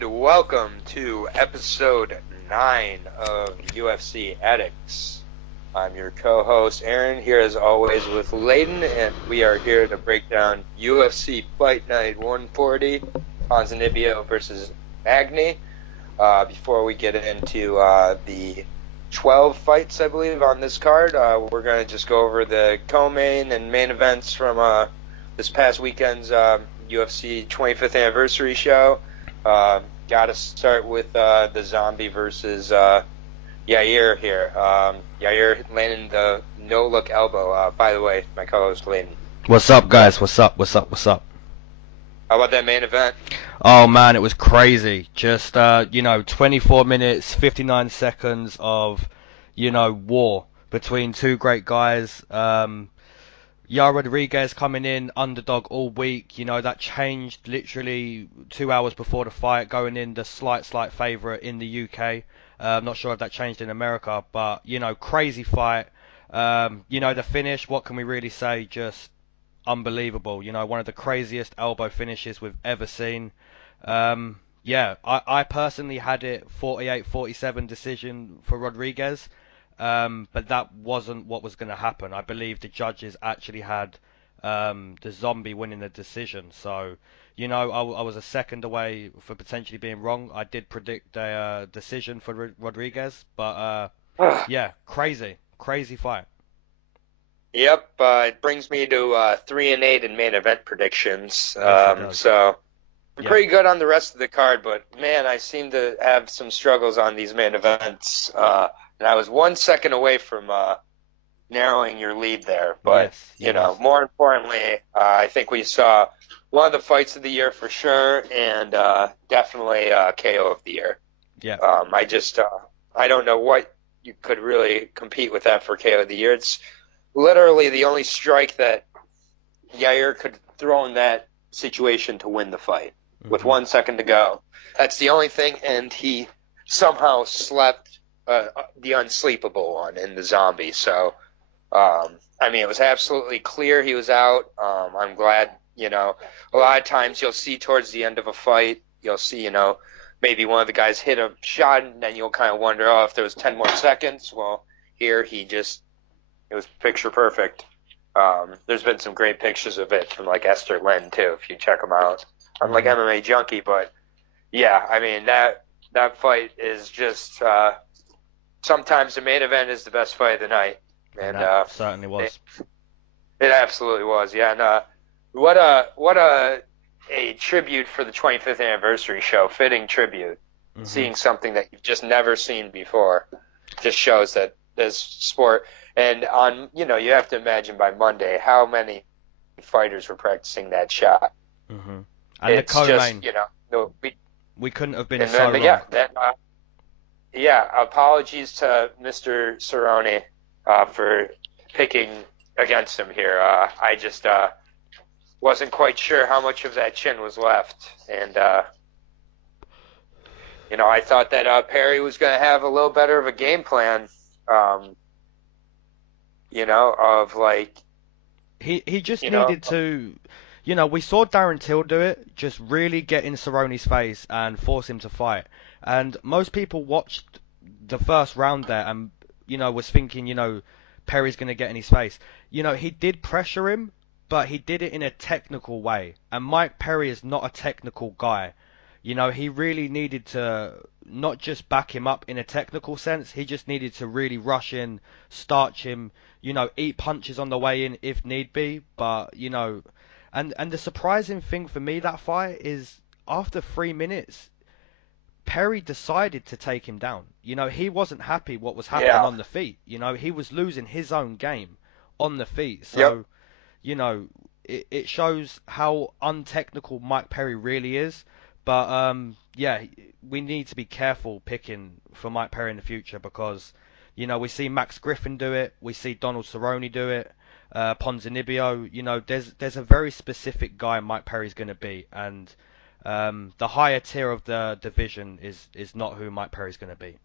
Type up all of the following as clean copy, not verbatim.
and welcome to episode 9 of UFC Addicts. I'm your co-host Aaron, here as always with Layden, and we are here to break down UFC Fight Night 140, Ponzinibbio versus Magny. Before we get into the 12 fights, I believe, on this card, we're going to just go over the co-main and main events from this past weekend's UFC 25th anniversary show. Got to start with the Zombie versus Yair here. Yair landing the no-look elbow. By the way, my co-host Layden. What's up, guys? What's up? How about that main event? Oh man, it was crazy. Just 24 minutes, 59 seconds of war between two great guys. Yair Rodriguez coming in underdog all week. That changed literally 2 hours before the fight, going in the slight favourite in the UK. I'm not sure if that changed in America, but crazy fight. The finish, what can we really say? Just unbelievable. One of the craziest elbow finishes we've ever seen. I personally had it 48-47 decision for Rodriguez. But that wasn't what was going to happen. I believe the judges actually had the Zombie winning the decision. So, I was a second away for potentially being wrong. I did predict a decision for Rodriguez, but crazy fight. Yep, it brings me to 3-8 in main event predictions. So I'm pretty good on the rest of the card, but man, I seem to have some struggles on these main events. And I was 1 second away from narrowing your lead there. But, more importantly, I think we saw one of the fights of the year for sure, and definitely KO of the year. Yeah. I don't know what you could really compete with that for KO of the year. It's literally the only strike that Yair could throw in that situation to win the fight with 1 second to go. That's the only thing, and he somehow slept the unsleepable one in the Zombie. So, it was absolutely clear he was out. I'm glad, a lot of times you'll see towards the end of a fight, you'll see, maybe one of the guys hit a shot, and then you'll kind of wonder, if there was 10 more seconds. Well, here it was picture perfect. There's been some great pictures of it from, Esther Lynn, too, if you check them out. I'm MMA Junkie, but, that fight is just... sometimes the main event is the best fight of the night, and that certainly was. It absolutely was, yeah. And what a tribute for the 25th anniversary show, fitting tribute. Seeing something that you've just never seen before just shows that this sport. And you have to imagine by Monday how many fighters were practicing that shot. And it's the co-main, just we couldn't have been so wrong. Apologies to Mr. Cerrone for picking against him here. I just wasn't quite sure how much of that chin was left. And, I thought that Perry was going to have a little better of a game plan, He just needed to... we saw Darren Till do it, just really get in Cerrone's face and force him to fight. And most people watched the first round there and, was thinking, Perry's going to get in his face. He did pressure him, but he did it in a technical way. And Mike Perry is not a technical guy. He really needed to not just back him up in a technical sense. He just needed to really rush in, starch him, eat punches on the way in if need be. But, and the surprising thing for me that fight is after 3 minutes, Perry decided to take him down. He wasn't happy what was happening on the feet. He was losing his own game on the feet. So, it shows how untechnical Mike Perry really is. But, we need to be careful picking for Mike Perry in the future because, we see Max Griffin do it. We see Donald Cerrone do it. Ponzinibbio, there's a very specific guy Mike Perry's going to be. And... the higher tier of the division is not who Mike Perry's going to be.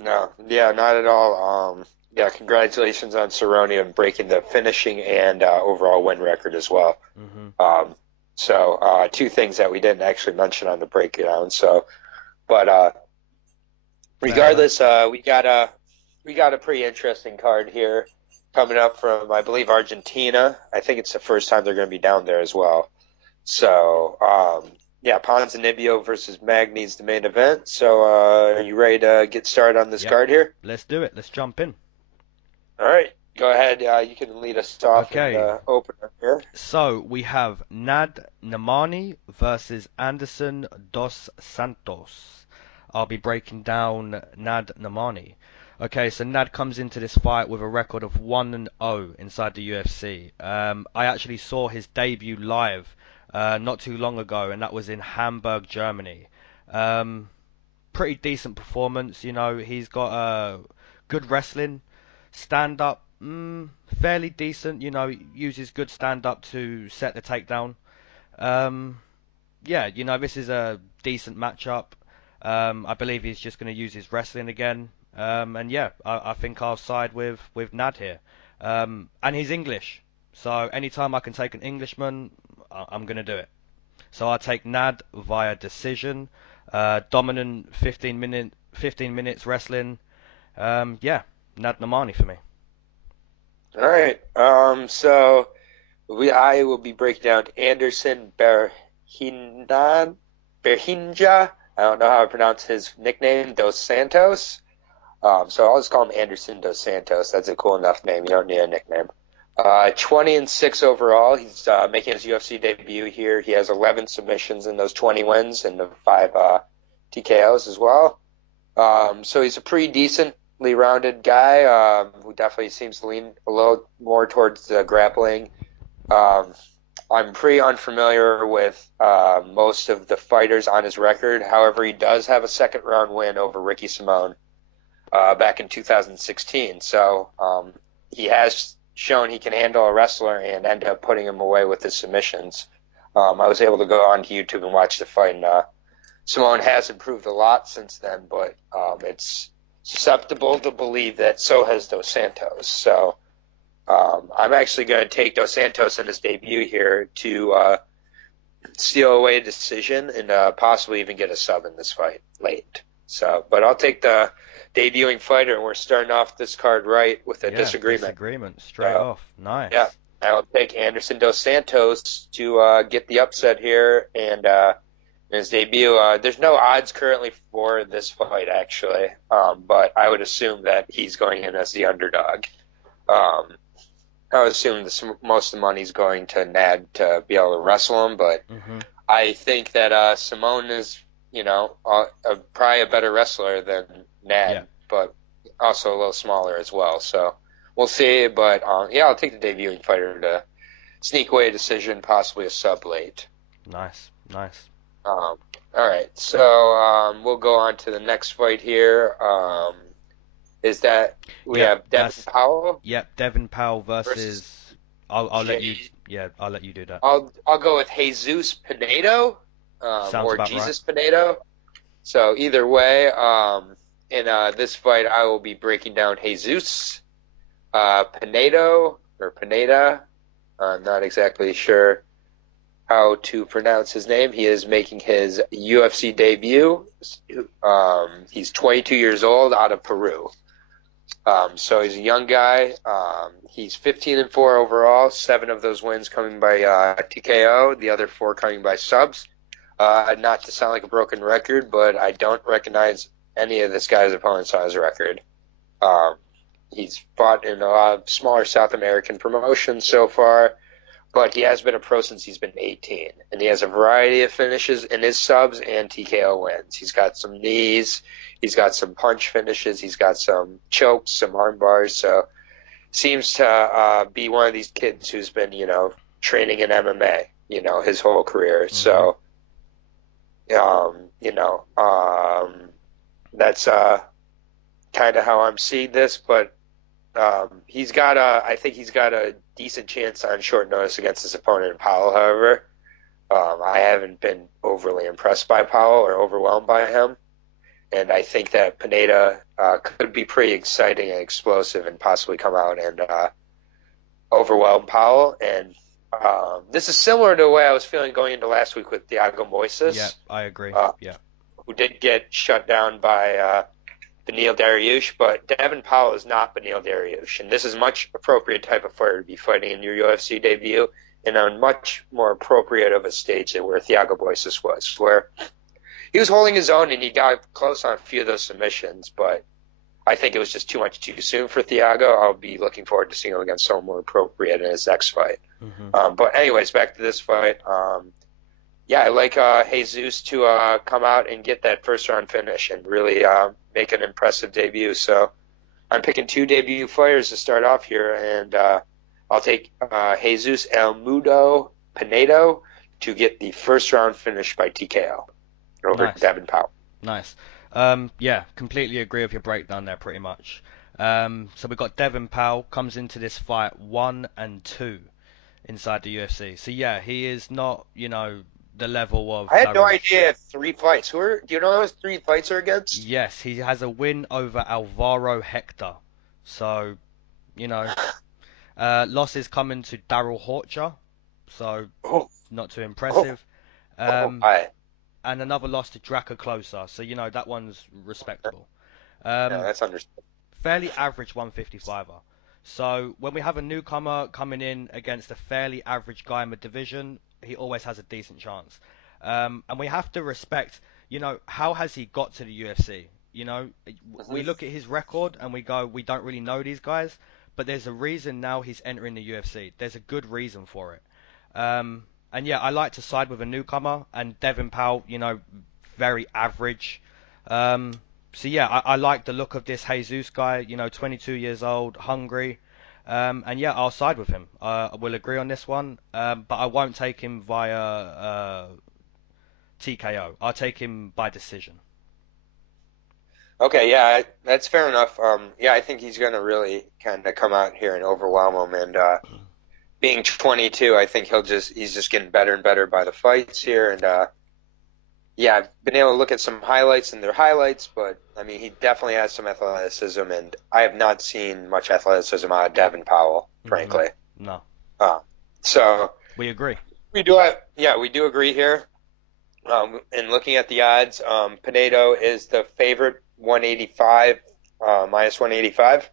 No, not at all. Congratulations on Cerrone and breaking the finishing and overall win record as well. So two things that we didn't actually mention on the breakdown. So, but regardless, we got a pretty interesting card here coming up from, I believe, Argentina. I think it's the first time they're going to be down there as well. So, yeah, Ponzinibbio versus Magny is the main event. So, are you ready to get started on this card here? Let's do it. Let's jump in. All right. Go ahead. You can lead us off in the opener here. So, we have Narimani versus Anderson dos Santos. I'll be breaking down Narimani. Okay, so Nad comes into this fight with a record of 1-0 inside the UFC. I actually saw his debut live not too long ago, and that was in Hamburg, Germany. Pretty decent performance, you know. He's got good wrestling, stand up, fairly decent. You know, uses good stand up to set the takedown. Yeah, you know, this is a decent matchup. I believe he's just going to use his wrestling again. And yeah, I think I'll side with Nad here. And he's English, so anytime I can take an Englishman, I'm going to do it. So I take Nad via decision, dominant 15 minutes wrestling. Yeah, Nad Narimani for me. All right. So I will be breaking down Anderson Berhinja. I don't know how to pronounce his nickname, Dos Santos. So I'll just call him Anderson dos Santos. That's a cool enough name. You don't need a nickname. 20-6 overall. He's making his UFC debut here. He has 11 submissions in those 20 wins and the 5 TKOs as well. So he's a pretty decently rounded guy who definitely seems to lean a little more towards the grappling. I'm pretty unfamiliar with most of the fighters on his record. However, he does have a second-round win over Ricky Simón back in 2016. So he has shown he can handle a wrestler and end up putting him away with his submissions. I was able to go on to YouTube and watch the fight, and Simón has improved a lot since then, but it's susceptible to believe that so has Dos Santos. So I'm actually going to take Dos Santos in his debut here to steal away a decision and possibly even get a sub in this fight late. So, but I'll take the debuting fighter, and we're starting off this card right with a disagreement. Disagreement, straight off. Nice. Yeah, I'll take Anderson dos Santos to get the upset here, and in his debut. There's no odds currently for this fight, actually, but I would assume that he's going in as the underdog. I would assume most of the money's going to Nad to be able to wrestle him, but I think that Simón is, you know, probably a better wrestler than Nad, but also a little smaller as well. So we'll see. But yeah, I'll take the debuting fighter to sneak away a decision, possibly a sub late. Nice. All right, so we'll go on to the next fight here. Is that we have Devin Powell? Yep, Devin Powell versus I'll let you. Yeah, I'll let you do that. I'll go with Jesus Pinedo. Or Jesus right. Pinedo. So either way, in this fight, I will be breaking down Jesus Pinedo or Pineda. I'm not exactly sure how to pronounce his name. He is making his UFC debut. He's 22 years old, out of Peru. So he's a young guy. He's 15-4 overall. 7 of those wins coming by TKO. The other 4 coming by subs. Not to sound like a broken record, but I don't recognize any of this guy's opponents on his record. He's fought in a lot of smaller South American promotions so far, but he has been a pro since he's been 18, and he has a variety of finishes in his subs and TKO wins. He's got some knees, he's got some punch finishes, he's got some chokes, some arm bars, so seems to be one of these kids who's been, you know, training in MMA, you know, his whole career. So, you know, that's kind of how I'm seeing this, but he's got I think he's got a decent chance on short notice against his opponent, Powell, however. I haven't been overly impressed by Powell or overwhelmed by him, and I think that Pineda could be pretty exciting and explosive and possibly come out and overwhelm Powell, and This is similar to the way I was feeling going into last week with Thiago Moises. Yeah, I agree. Who did get shut down by Beneil Dariush, but Devin Powell is not Beneil Dariush, and this is much appropriate type of fighter to be fighting in your UFC debut, and on much more appropriate of a stage than where Thiago Moises was, where he was holding his own and he got close on a few of those submissions, but I think it was just too soon for Thiago. I'll be looking forward to seeing him against someone more appropriate in his next fight. Mm-hmm. But anyways, back to this fight. I like Jesus to come out and get that first round finish and really make an impressive debut. So I'm picking 2 debut fighters to start off here, and I'll take Jesus El Mudo Pinedo to get the first round finish by TKO over Devin Powell. Nice. Completely agree with your breakdown there, pretty much. So we've got Devin Powell comes into this fight 1-2 inside the UFC. So yeah, he is not, the level of. I had no idea he had 3 fights. Do you know who his 3 fights are against? Yes, he has a win over Alvaro Hector. So, losses coming to Daryl Horcher. So, not too impressive. And another loss to Draca Closer. So, that one's respectable. Yeah, that's understandable. Fairly average 155er. So, when we have a newcomer coming in against a fairly average guy in the division, he always has a decent chance. And we have to respect, how has he got to the UFC? We look at his record and we go, we don't really know these guys, but there's a reason now he's entering the UFC. There's a good reason for it. And yeah, I like to side with a newcomer, and Devin Powell, very average. So yeah, I like the look of this Jesus guy, 22 years old, hungry. And yeah, I'll side with him. We'll agree on this one, but I won't take him via TKO. I'll take him by decision. Okay, yeah, that's fair enough. I think he's going to really kind of come out here and overwhelm him. And being 22, I think he's just getting better and better by the fights here. And I've been able to look at some highlights and their highlights, but I mean, he definitely has some athleticism, and I have not seen much athleticism out of Devin Powell, frankly. No. So we agree. We do agree here. And looking at the odds, Pinedo is the favorite, 185, minus 185.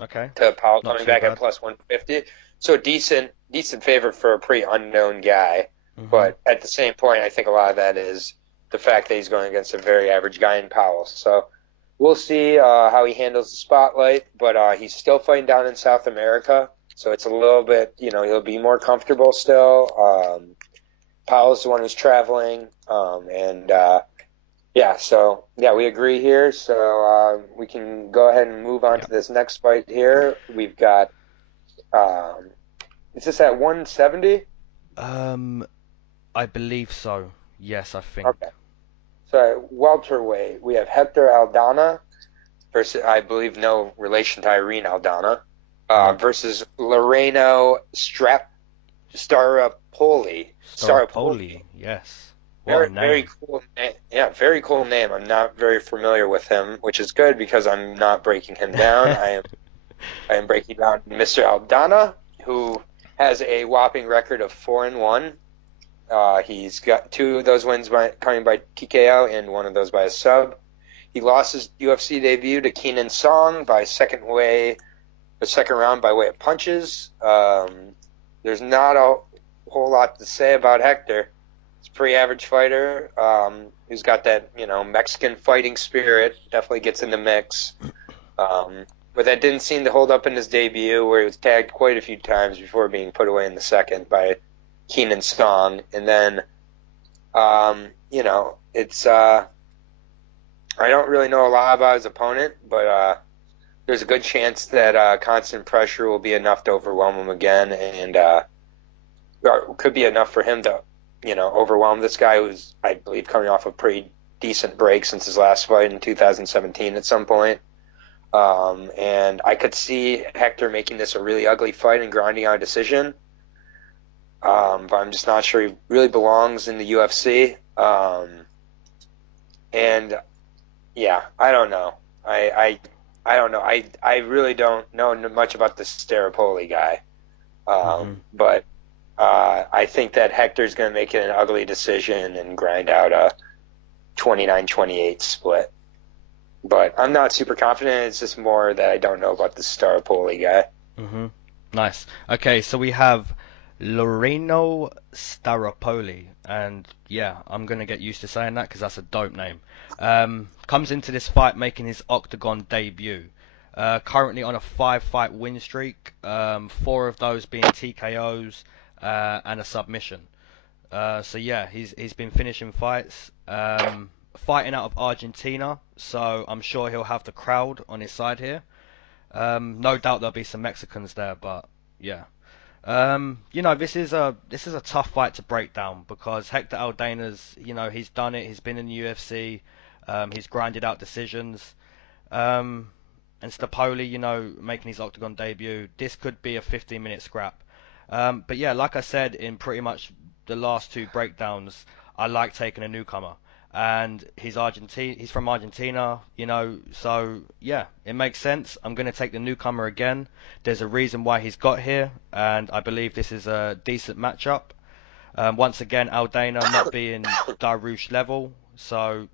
Okay. To Powell coming back at plus 150. So decent favorite for a pretty unknown guy. Mm-hmm. But at the same point, I think a lot of that is the fact that he's going against a very average guy in Powell. So we'll see how he handles the spotlight. But he's still fighting down in South America, so it's a little bit, he'll be more comfortable still. Powell's the one who's traveling, we agree here. So we can go ahead and move on to this next fight here. We've got, is this at 170? I believe so. Yes, I think. Okay. So welterweight, we have Hector Aldana versus, I believe, no relation to Irene Aldana, versus Laureano Strapoli. Strapoli, yes. Very cool. Very cool name. I'm not very familiar with him, which is good because I'm not breaking him down. I am breaking down Mr. Aldana, who has a whopping record of 4-1. He's got 2 of those wins coming by TKO and 1 of those by a sub. He lost his UFC debut to Keenan Song by second round by way of punches. There's not a whole lot to say about Hector. He's a pretty average fighter. He's got that, Mexican fighting spirit. Definitely gets in the mix. But that didn't seem to hold up in his debut, where he was tagged quite a few times before being put away in the second by Keenan Song. And then, it's I don't really know a lot about his opponent, but there's a good chance that constant pressure will be enough to overwhelm him again, and could be enough for him to, overwhelm this guy who's, I believe, coming off a pretty decent break since his last fight in 2017 at some point. And I could see Hector making this a really ugly fight and grinding out a decision. But I'm just not sure he really belongs in the UFC. And yeah, I don't know. I don't know. I really don't know much about the Strapoli guy. But I think that Hector's going to make it an ugly decision and grind out a 29-28 split. But I'm not super confident. It's just more that I don't know about the Strapoli guy. Mm-hmm. Nice. Okay, so we have Laureano Strapoli, and yeah, I'm gonna get used to saying that because that's a dope name. Comes into this fight making his octagon debut. Currently on a 5-fight win streak, 4 of those being TKOs and a submission. So yeah, he's been finishing fights. Fighting out of Argentina, so I'm sure he'll have the crowd on his side here. No doubt there'll be some Mexicans there, but yeah. This is a tough fight to break down because Hector Aldana's, he's done it. He's been in the UFC. He's grinded out decisions. And Strapoli, making his octagon debut. This could be a 15-minute scrap. But yeah, like I said in pretty much the last 2 breakdowns, I like taking a newcomer. And he's from Argentina, so yeah, it makes sense. I'm going to take the newcomer again. There's a reason why he's got here, and I believe this is a decent matchup. Once again, Aldana not being Darush level, so,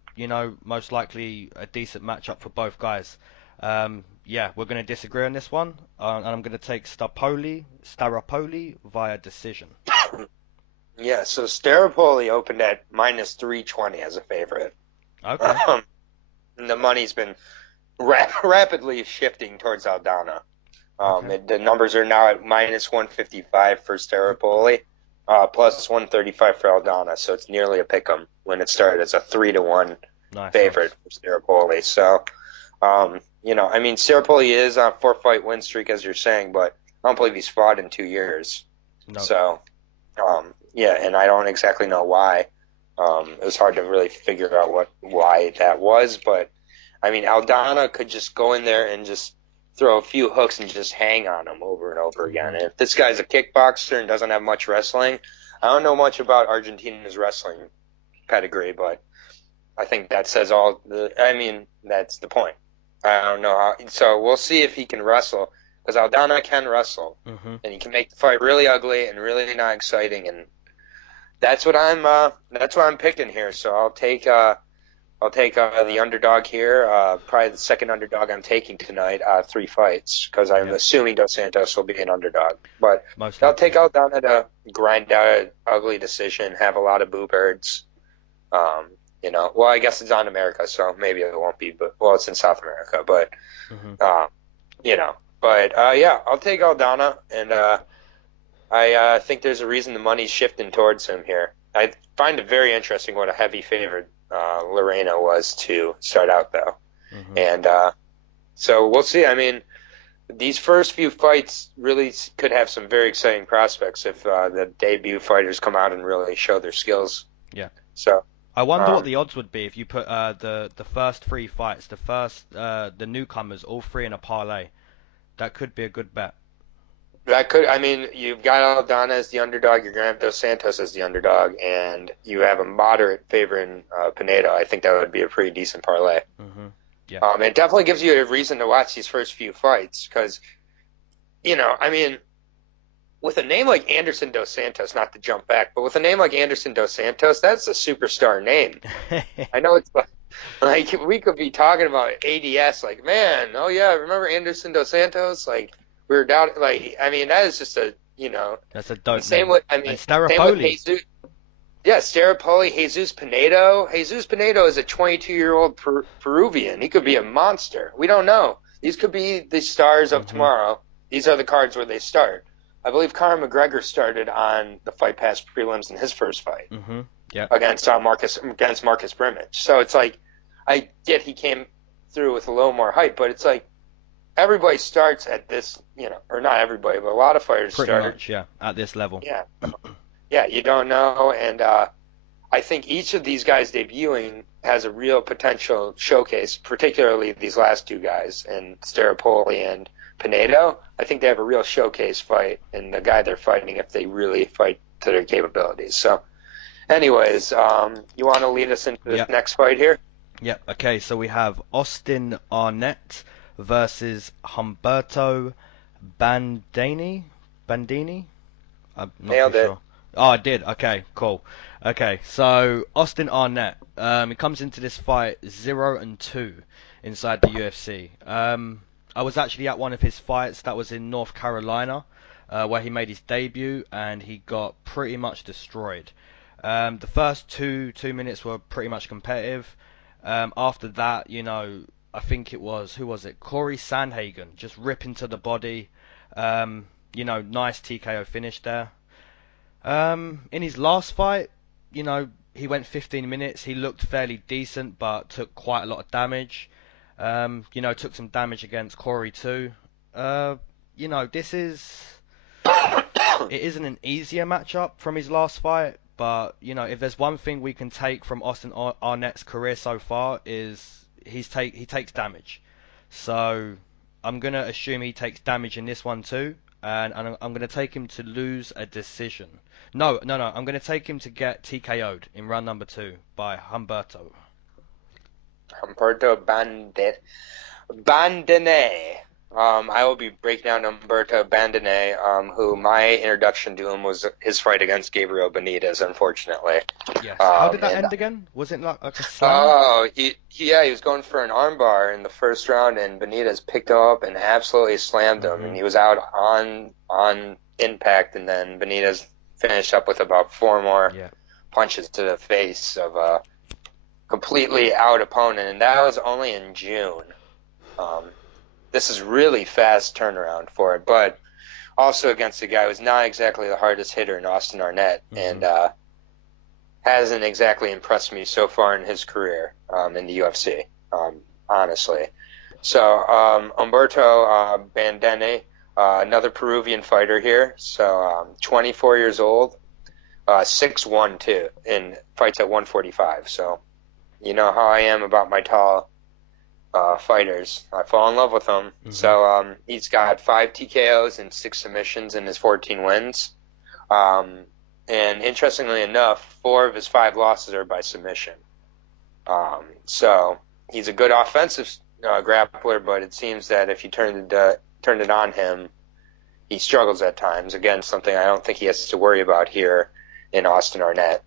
most likely a decent matchup for both guys. Yeah, we're going to disagree on this one, and I'm going to take Strapoli via decision. Yeah, so Strapoli opened at minus 320 as a favorite. Okay. And the money's been rapidly shifting towards Aldana. Okay. The numbers are now at minus 155 for Strapoli, plus 135 for Aldana, so it's nearly a pick'em when it started. It's a 3-1 favorite for Strapoli. So, Strapoli is on a 4-fight win streak, as you're saying, but I don't believe he's fought in 2 years. No. So, yeah, and I don't exactly know why. It was hard to really figure out why that was, but Aldana could just go in there and just throw a few hooks and just hang on him over and over again. And if this guy's a kickboxer and doesn't have much wrestling, I don't know much about Argentina's wrestling pedigree, but I think that says all. That's the point. I don't know how. So we'll see if he can wrestle, because Aldana can wrestle, and he can make the fight really ugly and really not exciting, and that's what I'm picking here. So I'll take the underdog here, probably the second underdog I'm taking tonight, 3 fights, because I'm assuming Dos Santos will be an underdog. But I'll take Aldana to grind out an ugly decision, have a lot of boo birds. Well, I guess it's on America, so maybe it won't be, but it's in South America. But I'll take Aldana, and I think there's a reason the money's shifting towards him here. I find it very interesting what a heavy favorite Laureano was to start out, though. And so we'll see. These first few fights really could have some very exciting prospects if the debut fighters come out and really show their skills. Yeah. So I wonder what the odds would be if you put the first 3 fights, the newcomers, all 3 in a parlay. That could be a good bet. That could, you've got Aldana as the underdog, you're going to have Dos Santos as the underdog, and you have a moderate favor in Pinedo. I think that would be a pretty decent parlay. Yeah. It definitely gives you a reason to watch these first few fights, because, with a name like Anderson Dos Santos, not to jump back, but with a name like Anderson Dos Santos, that's a superstar name. I know it's like we could be talking about ADS, like, man, oh yeah, remember Anderson Dos Santos? Like, we were down, like, that is just a, that's a dope same name. with, Strapoli. same with Jesus. Yeah, Strapoli, Jesus Pinedo. Jesus Pinedo is a 22-year-old Peruvian. He could be a monster. We don't know. These could be the stars of tomorrow. These are the cards where they start. I believe Conor McGregor started on the Fight Pass prelims in his first fight against Marcus Brimage. So it's like, I get he came through with a little more hype, but it's like everybody starts at this, or not everybody, but a lot of fighters much, at this level. Yeah. Yeah, you don't know, and I think each of these guys debuting has a real potential showcase, particularly these last 2 guys, and Strapoli and Pinedo. I think they have a real showcase fight in the guy they're fighting if they really fight to their capabilities. So, anyways, you want to lead us into this next fight here? Yep. Okay, so we have Austin Arnett versus Humberto Bandini. I'm not Nailed too it. sure. Oh, I did. Okay, cool. Okay, so Austin Arnett. He comes into this fight 0-2 inside the UFC. I was actually at one of his fights that was in North Carolina, where he made his debut, and he got pretty much destroyed. The first two minutes were pretty much competitive. After that, I think it was, who was it? Corey Sandhagen, just ripping to the body. Nice TKO finish there. In his last fight, he went 15 minutes. He looked fairly decent, but took quite a lot of damage. Took some damage against Corey too. This is it isn't an easier matchup from his last fight, but if there's one thing we can take from Austin Arnett's career so far is he takes damage. So I'm gonna assume he takes damage in this one too, and I'm gonna take him to lose a decision. No. I'm gonna take him to get TKO'd in round number 2 by Humberto. Humberto Bandenay. I will be breaking down Humberto Bandenay, who my introduction to him was his fight against Gabriel Benitez, unfortunately. Yes. How did that end again? Was it like a slam? Oh, he was going for an armbar in the first round, and Benitez picked him up and absolutely slammed him, and he was out on impact, and then Benitez finished up with about 4 more punches to the face of a completely out opponent, and that was only in June. This is really fast turnaround for it, but also against a guy who's not exactly the hardest hitter in Austin Arnett, and hasn't exactly impressed me so far in his career in the UFC, honestly. So Humberto Bandenay, another Peruvian fighter here, so 24 years old, 6'1" too, and fights at 145. So you know how I am about my tall fighters. I fall in love with them. So he's got 5 TKOs and 6 submissions in his 14 wins. And interestingly enough, 4 of his 5 losses are by submission. So he's a good offensive grappler, but it seems that if you turn it on him, he struggles at times. Again, something I don't think he has to worry about here in Austin Arnett.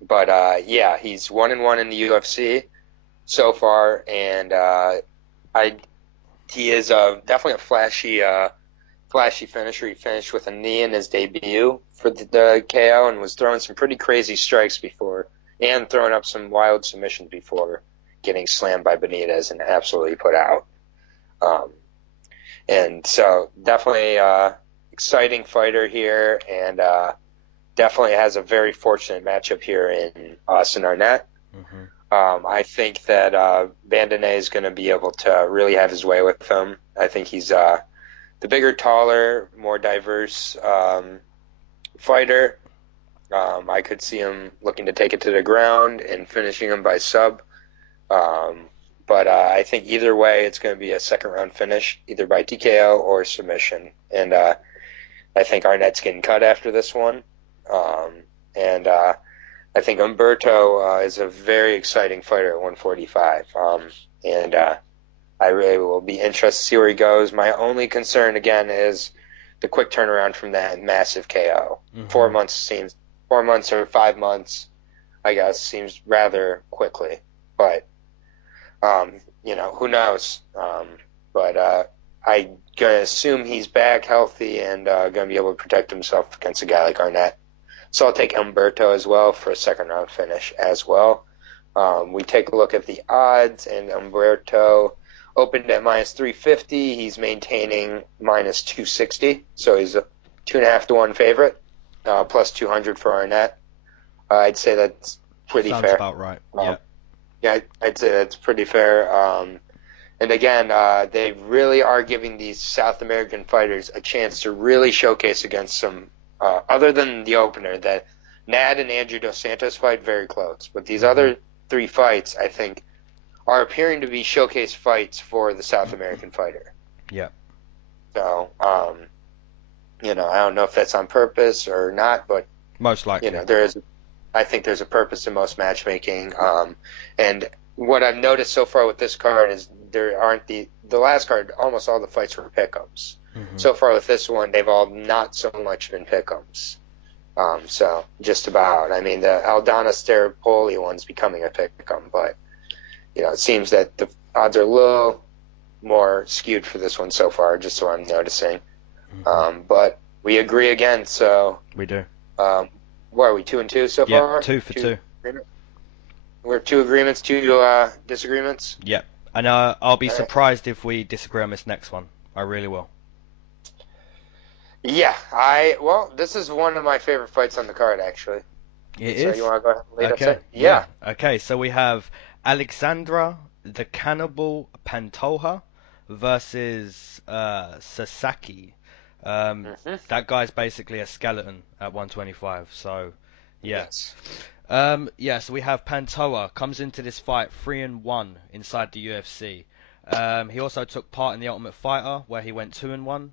He's 1-1 in the UFC so far, and he is definitely a flashy finisher. He finished with a knee in his debut for the KO and was throwing some pretty crazy strikes before, and throwing up some wild submissions before getting slammed by Benitez and absolutely put out. And so definitely exciting fighter here, and definitely has a very fortunate matchup here in Austin Arnett. I think that Bandenay is going to be able to really have his way with him. I think he's the bigger, taller, more diverse fighter. I could see him looking to take it to the ground and finishing him by sub. But I think either way, it's going to be a second-round finish, either by TKO or submission. And I think Arnett's getting cut after this one. I think Humberto is a very exciting fighter at 145. I really will be interested to see where he goes. My only concern, again, is the quick turnaround from that massive KO. 4 months or 5 months, I guess, seems rather quickly. But, who knows? I'm going to assume he's back healthy and going to be able to protect himself against a guy like Arnett. So I'll take Humberto as well for a second-round finish as well. We take a look at the odds, and Humberto opened at minus 350. He's maintaining minus 260, so he's a 2.5 to 1 favorite, plus 200 for Arnett. I'd say that's pretty fair. Sounds about right. Yeah, I'd say that's pretty fair. And again, they really are giving these South American fighters a chance to really showcase against some. Other than the opener, that Nad and Andrew Dos Santos fight, very close. But these other 3 fights, I think, are appearing to be showcase fights for the South American fighter. Yeah. So, I don't know if that's on purpose or not, but most likely, I think there's a purpose to most matchmaking. And what I've noticed so far with this card is there aren't the last card. Almost all the fights were pickups. so far with this one, they've all not so much been pick'ems. So just about. I mean, the Aldana Strapoli one's becoming a pick'em, but it seems that the odds are a little more skewed for this one so far, just so I'm noticing. But we agree again, so we do. What are we, 2-2 so far? Yeah, 2 for 2. We're 2 agreements, 2 disagreements. Yep. And I'll be surprised if we disagree on this next one. I really will. Yeah, this is one of my favorite fights on the card, actually. It so is? You want to go ahead and lead okay. us in? Yeah. Okay, so we have Alexandre the Cannibal Pantoja versus Sasaki. That guy's basically a skeleton at 125, so yeah. Yes. So we have Pantoja comes into this fight 3-1 inside the UFC. He also took part in the Ultimate Fighter, where he went 2-1.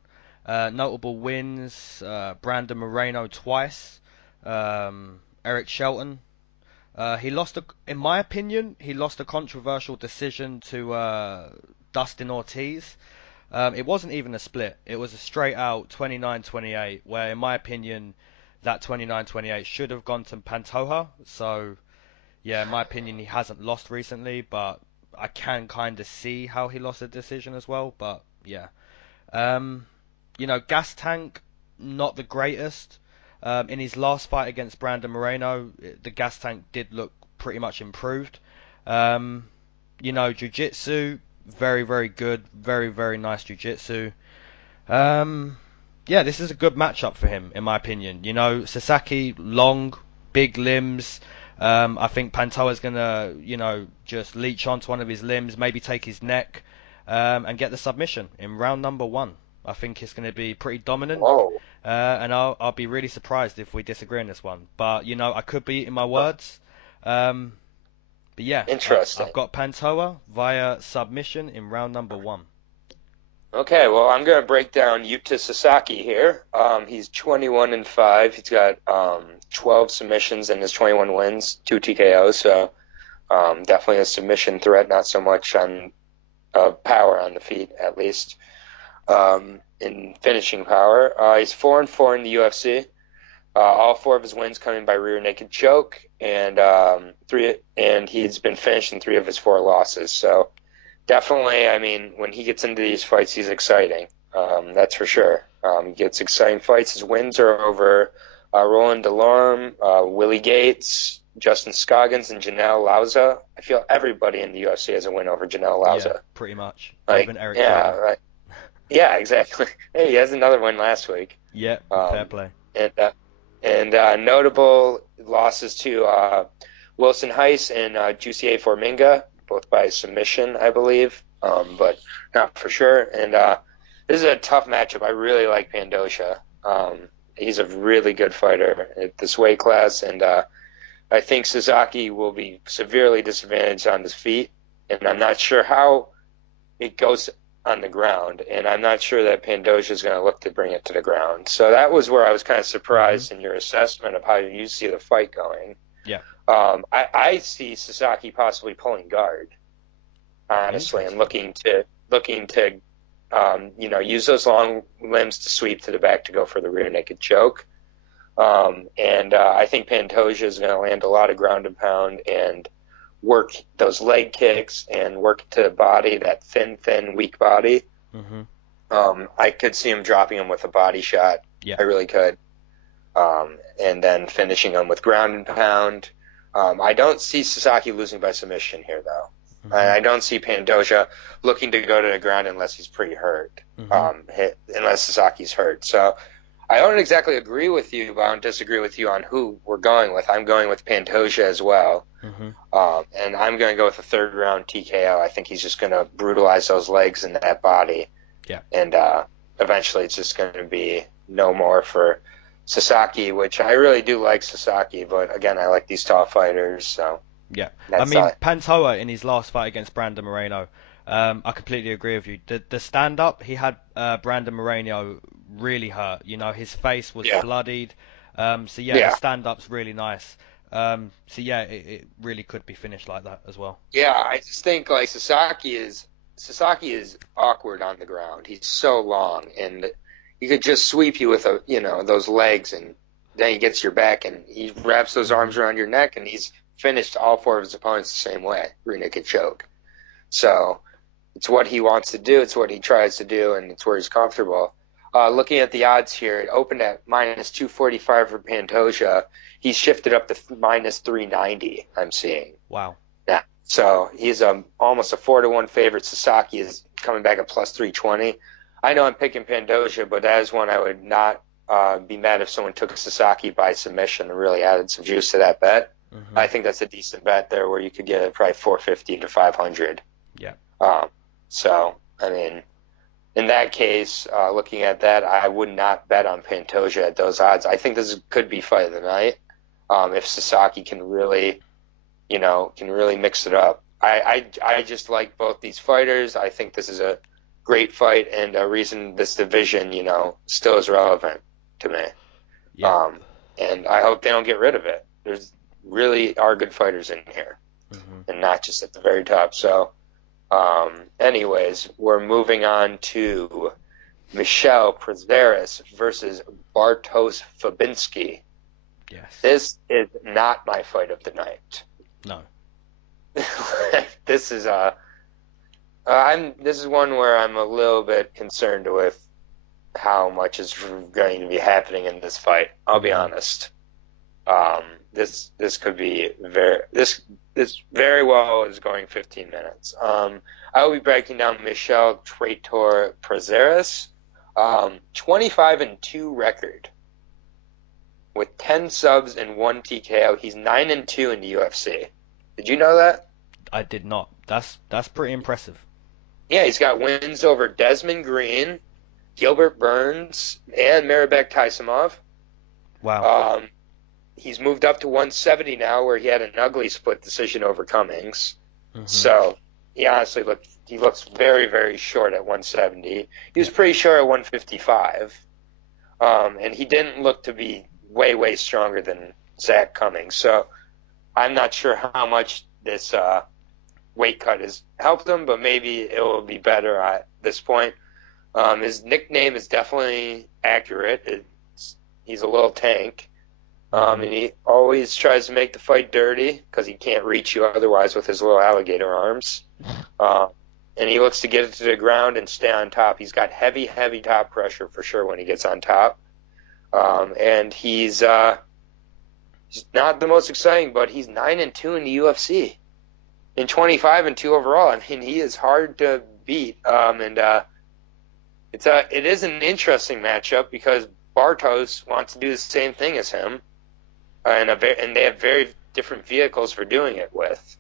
Notable wins: Brandon Moreno twice, Eric Shelton. In my opinion, he lost a controversial decision to Dustin Ortiz. It wasn't even a split. It was a straight out 29-28, where in my opinion, that 29-28 should have gone to Pantoja. So, yeah, in my opinion, he hasn't lost recently, but I can kind of see how he lost a decision as well. But, yeah. Gas tank, not the greatest. In his last fight against Brandon Moreno, the gas tank did look pretty much improved. Jiu-jitsu, very, very good. Very, very nice jiu-jitsu. This is a good matchup for him, in my opinion. Sasaki, long, big limbs. I think Pantoja's going to, just leech onto one of his limbs, maybe take his neck, and get the submission in round number 1. I think it's going to be pretty dominant. Whoa. And I'll be really surprised if we disagree on this one. But, I could be eating my words. But yeah, interesting. I've got Pantoja via submission in round number 1. Okay, well, I'm going to break down Yuta Sasaki here. He's 21-5. He's got 12 submissions in his 21 wins, 2 TKOs. So definitely a submission threat, not so much on power on the feet, at least. In finishing power. He's 4-4 in the UFC. All 4 of his wins coming by rear naked choke, and he's been finished in 3 of his 4 losses. So definitely, I mean, when he gets into these fights, he's exciting. That's for sure. He gets exciting fights. His wins are over Roland Delorme, Willie Gates, Justin Scoggins, and Janelle Lauza. I feel everybody in the UFC has a win over Janelle Lauza. Yeah, pretty much. Even Eric. Yeah, right. Yeah, exactly. Hey, he has another one last week. Yeah, fair play. And notable losses to Wilson Heiss and Jussier Forminga, both by submission, I believe, but not for sure. And this is a tough matchup. I really like Pantoja. He's a really good fighter at this weight class, and I think Sasaki will be severely disadvantaged on his feet, and I'm not sure how it goes on the ground, and I'm not sure that Pantoja is going to look to bring it to the ground. So that was where I was kind of surprised in your assessment of how you see the fight going. Yeah. I see Sasaki possibly pulling guard, honestly, and looking to use those long limbs to sweep to the back to go for the rear naked choke. I think Pantoja is going to land a lot of ground and pound and work those leg kicks and work to the body, that thin, weak body. I could see him dropping him with a body shot. Yeah. I really could. And then finishing him with ground and pound. I don't see Sasaki losing by submission here, though. I don't see Pantoja looking to go to the ground unless he's pretty hurt, unless Sasaki's hurt. So I don't exactly agree with you, but I don't disagree with you on who we're going with. I'm going with Pantoja as well. And I'm going to go with a 3rd round TKO. I think he's just going to brutalize those legs and that body. Yeah. And eventually it's just going to be no more for Sasaki, which I really do like Sasaki, but again, I like these tall fighters. So yeah, I mean, Pantoja in his last fight against Brandon Moreno, I completely agree with you. The stand-up, he had Brandon Moreno really hurt. His face was bloodied. The stand-up's really nice. It really could be finished like that as well. Yeah, I just think like Sasaki is Sasaki is awkward on the ground. He's so long, and he could just sweep you with those legs, and then he gets your back, and he wraps those arms around your neck, and he's finished all 4 of his opponents the same way, rear naked choke. So it's what he wants to do. It's what he tries to do, and it's where he's comfortable. Looking at the odds here, it opened at minus 245 for Pantoja. He's shifted up to minus 390, I'm seeing. Wow. Yeah. So he's almost a 4-1 favorite. Sasaki is coming back at plus 320. I know I'm picking Pantoja, but that is one I would not be mad if someone took a Sasaki by submission and really added some juice to that bet. Mm-hmm. I think that's a decent bet there where you could get it probably 450 to 500. Yeah. So, I mean, in that case, looking at that, I would not bet on Pantoja at those odds. I think this could be fight of the night if Sasaki can really mix it up. I just like both these fighters. I think this is a great fight and a reason this division, still is relevant to me. Yeah. And I hope they don't get rid of it. There's really are good fighters in here, and not just at the very top. So, anyways, we're moving on to Michel Prazeres versus Bartosz Fabinski. Yes. This is not my fight of the night. No. This is this is one where I'm a little bit concerned with how much is going to be happening in this fight. I'll be honest. This could be this very well is going 15 minutes. I will be breaking down Michel Traitor Prazeres, 25-2 record with 10 subs and 1 TKO. He's 9-2 in the UFC. Did you know that? I did not. That's pretty impressive. Yeah, he's got wins over Desmond Green, Gilbert Burns, and Maribek Taisimov. Wow. He's moved up to 170 now, where he had an ugly split decision over Cummings. So he honestly looks very, very short at 170. He was pretty short at 155. And he didn't look to be way, way stronger than Zach Cummings. So I'm not sure how much this weight cut has helped him, but maybe it will be better at this point. His nickname is definitely accurate. He's a little tank. And he always tries to make the fight dirty because he can't reach you otherwise with his little alligator arms. And he looks to get it to the ground and stay on top. He's got heavy, heavy top pressure for sure when he gets on top. And he's not the most exciting, but he's 9-2 in the UFC. And 25-2 overall. I mean, he is hard to beat. It is an interesting matchup because Bartosz wants to do the same thing as him. And they have very different vehicles for doing it with.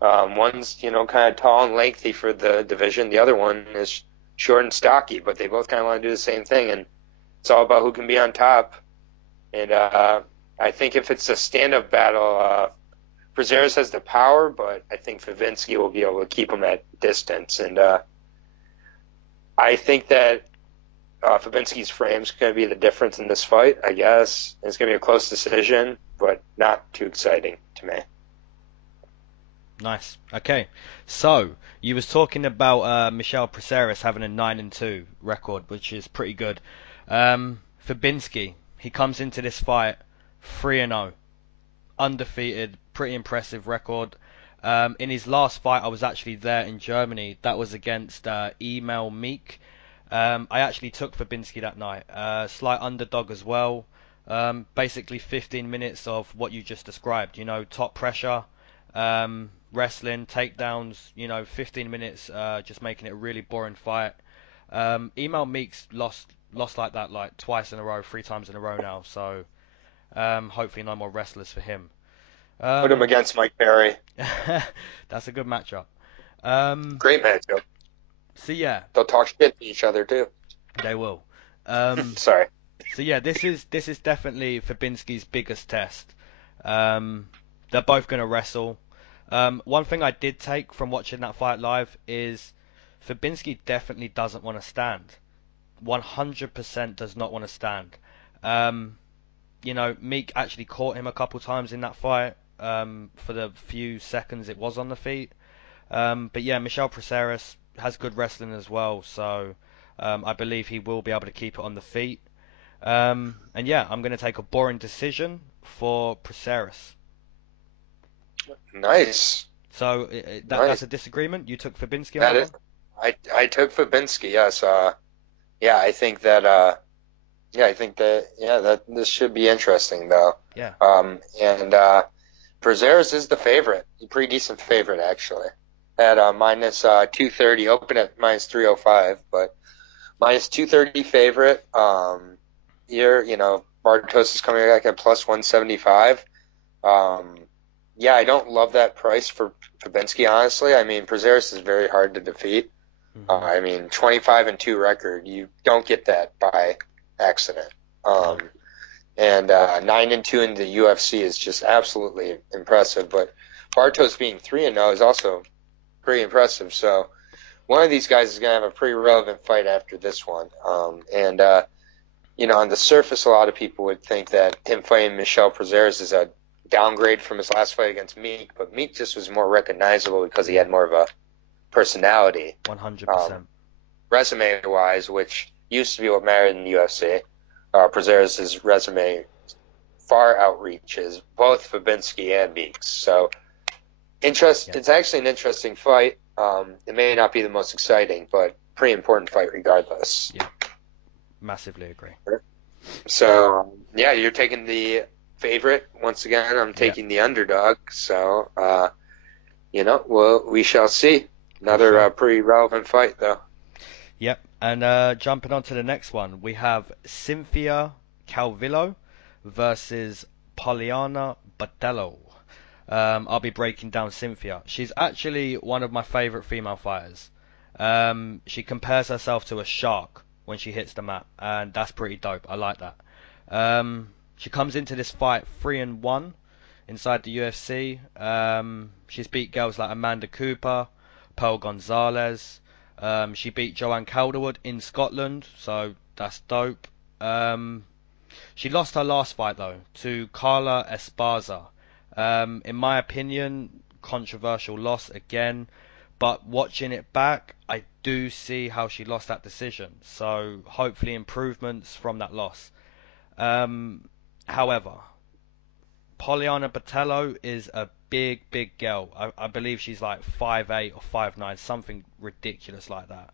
One's, kind of tall and lengthy for the division. The other one is short and stocky, but they both kind of want to do the same thing. And it's all about who can be on top. And I think if it's a stand-up battle, Prazeres has the power, but I think Fabinski will be able to keep him at distance. And I think that Fabinski's frame is going to be the difference in this fight, I guess. It's going to be a close decision, but not too exciting to me. Nice. Okay. So, you was talking about Michel Prazeres having a 9-2 record, which is pretty good. Fabinski, he comes into this fight 3-0. Undefeated, pretty impressive record. In his last fight, I was actually there in Germany. That was against Emil Meek. I actually took Fabinski that night. Slight underdog as well. Basically 15 minutes of what you just described. Top pressure, wrestling, takedowns. 15 minutes, just making it a really boring fight. Emil Meek's lost like that like twice in a row, 3 times in a row now. So hopefully no more wrestlers for him. Put him against Mike Perry. That's a good matchup. Great matchup. So yeah, they'll talk shit to each other too. They will. Sorry. So yeah, this is definitely Fabinski's biggest test. They're both going to wrestle. One thing I did take from watching that fight live is Fabinski definitely doesn't want to stand. 100% does not want to stand. Meek actually caught him a couple times in that fight for the few seconds it was on the feet. But yeah, Michel Prazeres, has good wrestling as well, so I believe he will be able to keep it on the feet. And yeah, I'm going to take a boring decision for Prazeres. Nice. So that's a disagreement. You took Fabinski on that one? I took Fabinski. Yes. Yeah, I think that. That this should be interesting though. Yeah. And Prazeres is the favorite. A pretty decent favorite actually. At minus 230, open at minus 305, but minus 230 favorite. Here, Bartosz is coming back at plus 175. Yeah, I don't love that price for Fabinski, honestly. I mean, Prazeres is very hard to defeat. Mm-hmm. I mean, 25-2 record, you don't get that by accident. And 9-2 in the UFC is just absolutely impressive. But Bartosz being 3-0 is also pretty impressive. So one of these guys is going to have a pretty relevant fight after this one. On the surface, a lot of people would think that him fighting Michel Prazeres is a downgrade from his last fight against Meek, but Meek just was more recognizable because he had more of a personality. 100%. Resume-wise, which used to be what mattered in the UFC. Prazeres' resume far outreaches both Fabinski and Meeks. So, It's actually an interesting fight. It may not be the most exciting, but pretty important fight regardless. Yeah, massively agree. So, yeah, you're taking the favorite once again. I'm taking the underdog. So, we shall see. Another pretty relevant fight, though. Yep, and jumping on to the next one, we have Cynthia Calvillo versus Poliana Botelho. I'll be breaking down Cynthia. She's actually one of my favorite female fighters. She compares herself to a shark when she hits the mat, and that's pretty dope. I like that. She comes into this fight 3-1 inside the UFC. She's beat girls like Amanda Cooper, Pearl Gonzalez. She beat Joanne Calderwood in Scotland, so that's dope. She lost her last fight though to Carla Esparza. In my opinion, controversial loss again, but watching it back, I do see how she lost that decision. So hopefully improvements from that loss. However, Poliana Botelho is a big girl. I believe she's like 5'8" or 5'9", something ridiculous like that.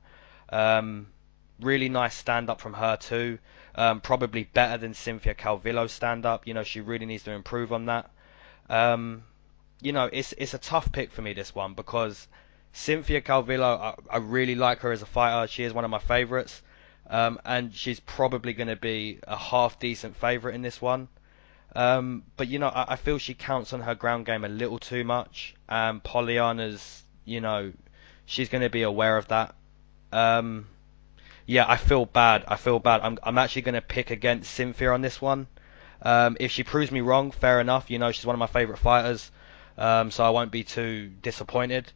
Really nice stand up from her too. Probably better than Cynthia Calvillo's stand up. She really needs to improve on that. It's a tough pick for me, this one, because Cynthia Calvillo, I really like her as a fighter. She is one of my favorites. And she's probably going to be a half decent favorite in this one. But I feel she counts on her ground game a little too much. Poliana's, she's going to be aware of that. I feel bad. I'm actually going to pick against Cynthia on this one. If she proves me wrong, fair enough. She's one of my favorite fighters, so I won't be too disappointed.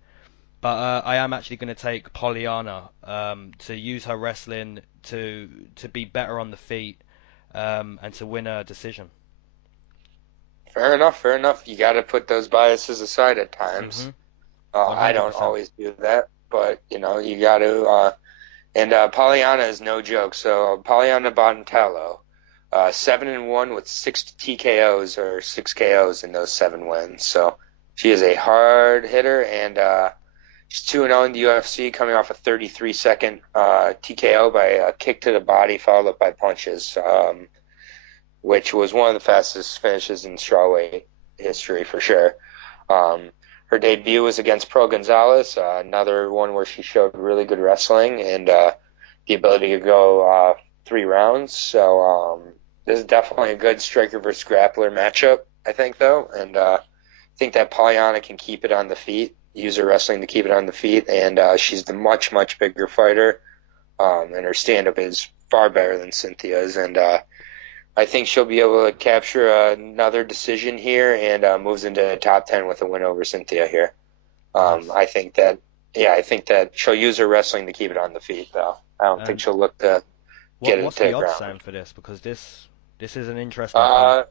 But I am actually going to take Poliana to use her wrestling to be better on the feet and to win a decision. Fair enough. You got to put those biases aside at times. I don't always do that, but you got to. And Poliana is no joke. So Poliana Botelho, 7-1 with 6 TKOs or 6 KOs in those 7 wins. So she is a hard hitter, and she's 2-0 in the UFC, coming off a 33-second TKO by a kick to the body, followed up by punches, which was one of the fastest finishes in strawweight history for sure. Her debut was against Pearl Gonzalez, another one where she showed really good wrestling and the ability to go 3 rounds. So this is definitely a good striker versus grappler matchup, I think, though. And I think that Poliana can keep it on the feet, use her wrestling to keep it on the feet. And she's the much bigger fighter. And her stand-up is far better than Cynthia's. And I think she'll be able to capture another decision here and moves into the top 10 with a win over Cynthia here. Nice. I think that she'll use her wrestling to keep it on the feet, though. I don't think she'll look to get it to the ground. What's the odds saying for this? Because this is an interesting fight.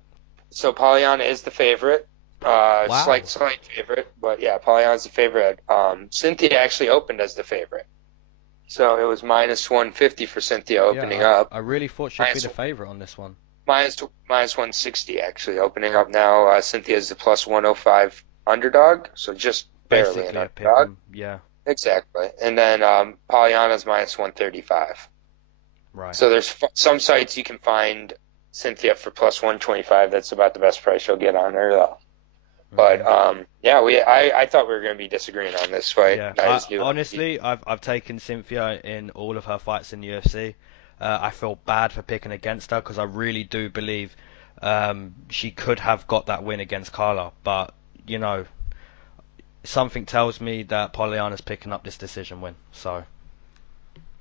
So Poliana is the favorite. Wow. Slight favorite, but yeah, Poliana's the favorite. Cynthia actually opened as the favorite. So it was minus 150 for Cynthia opening Yeah, up. I really thought she'd be the favorite on this one. Minus 160 actually opening up now. Cynthia's the plus 105 underdog, so just barely Basically an a pick underdog. 'em, yeah. Exactly. And then Poliana's minus 135. Right. So there's some sites you can find Cynthia for plus 125. That's about the best price you'll get on her, though. But I thought we were going to be disagreeing on this fight. Yeah, honestly, I've taken Cynthia in all of her fights in the UFC. I feel bad for picking against her because I really do believe she could have got that win against Carla, but you know, something tells me that Poliana's picking up this decision win. So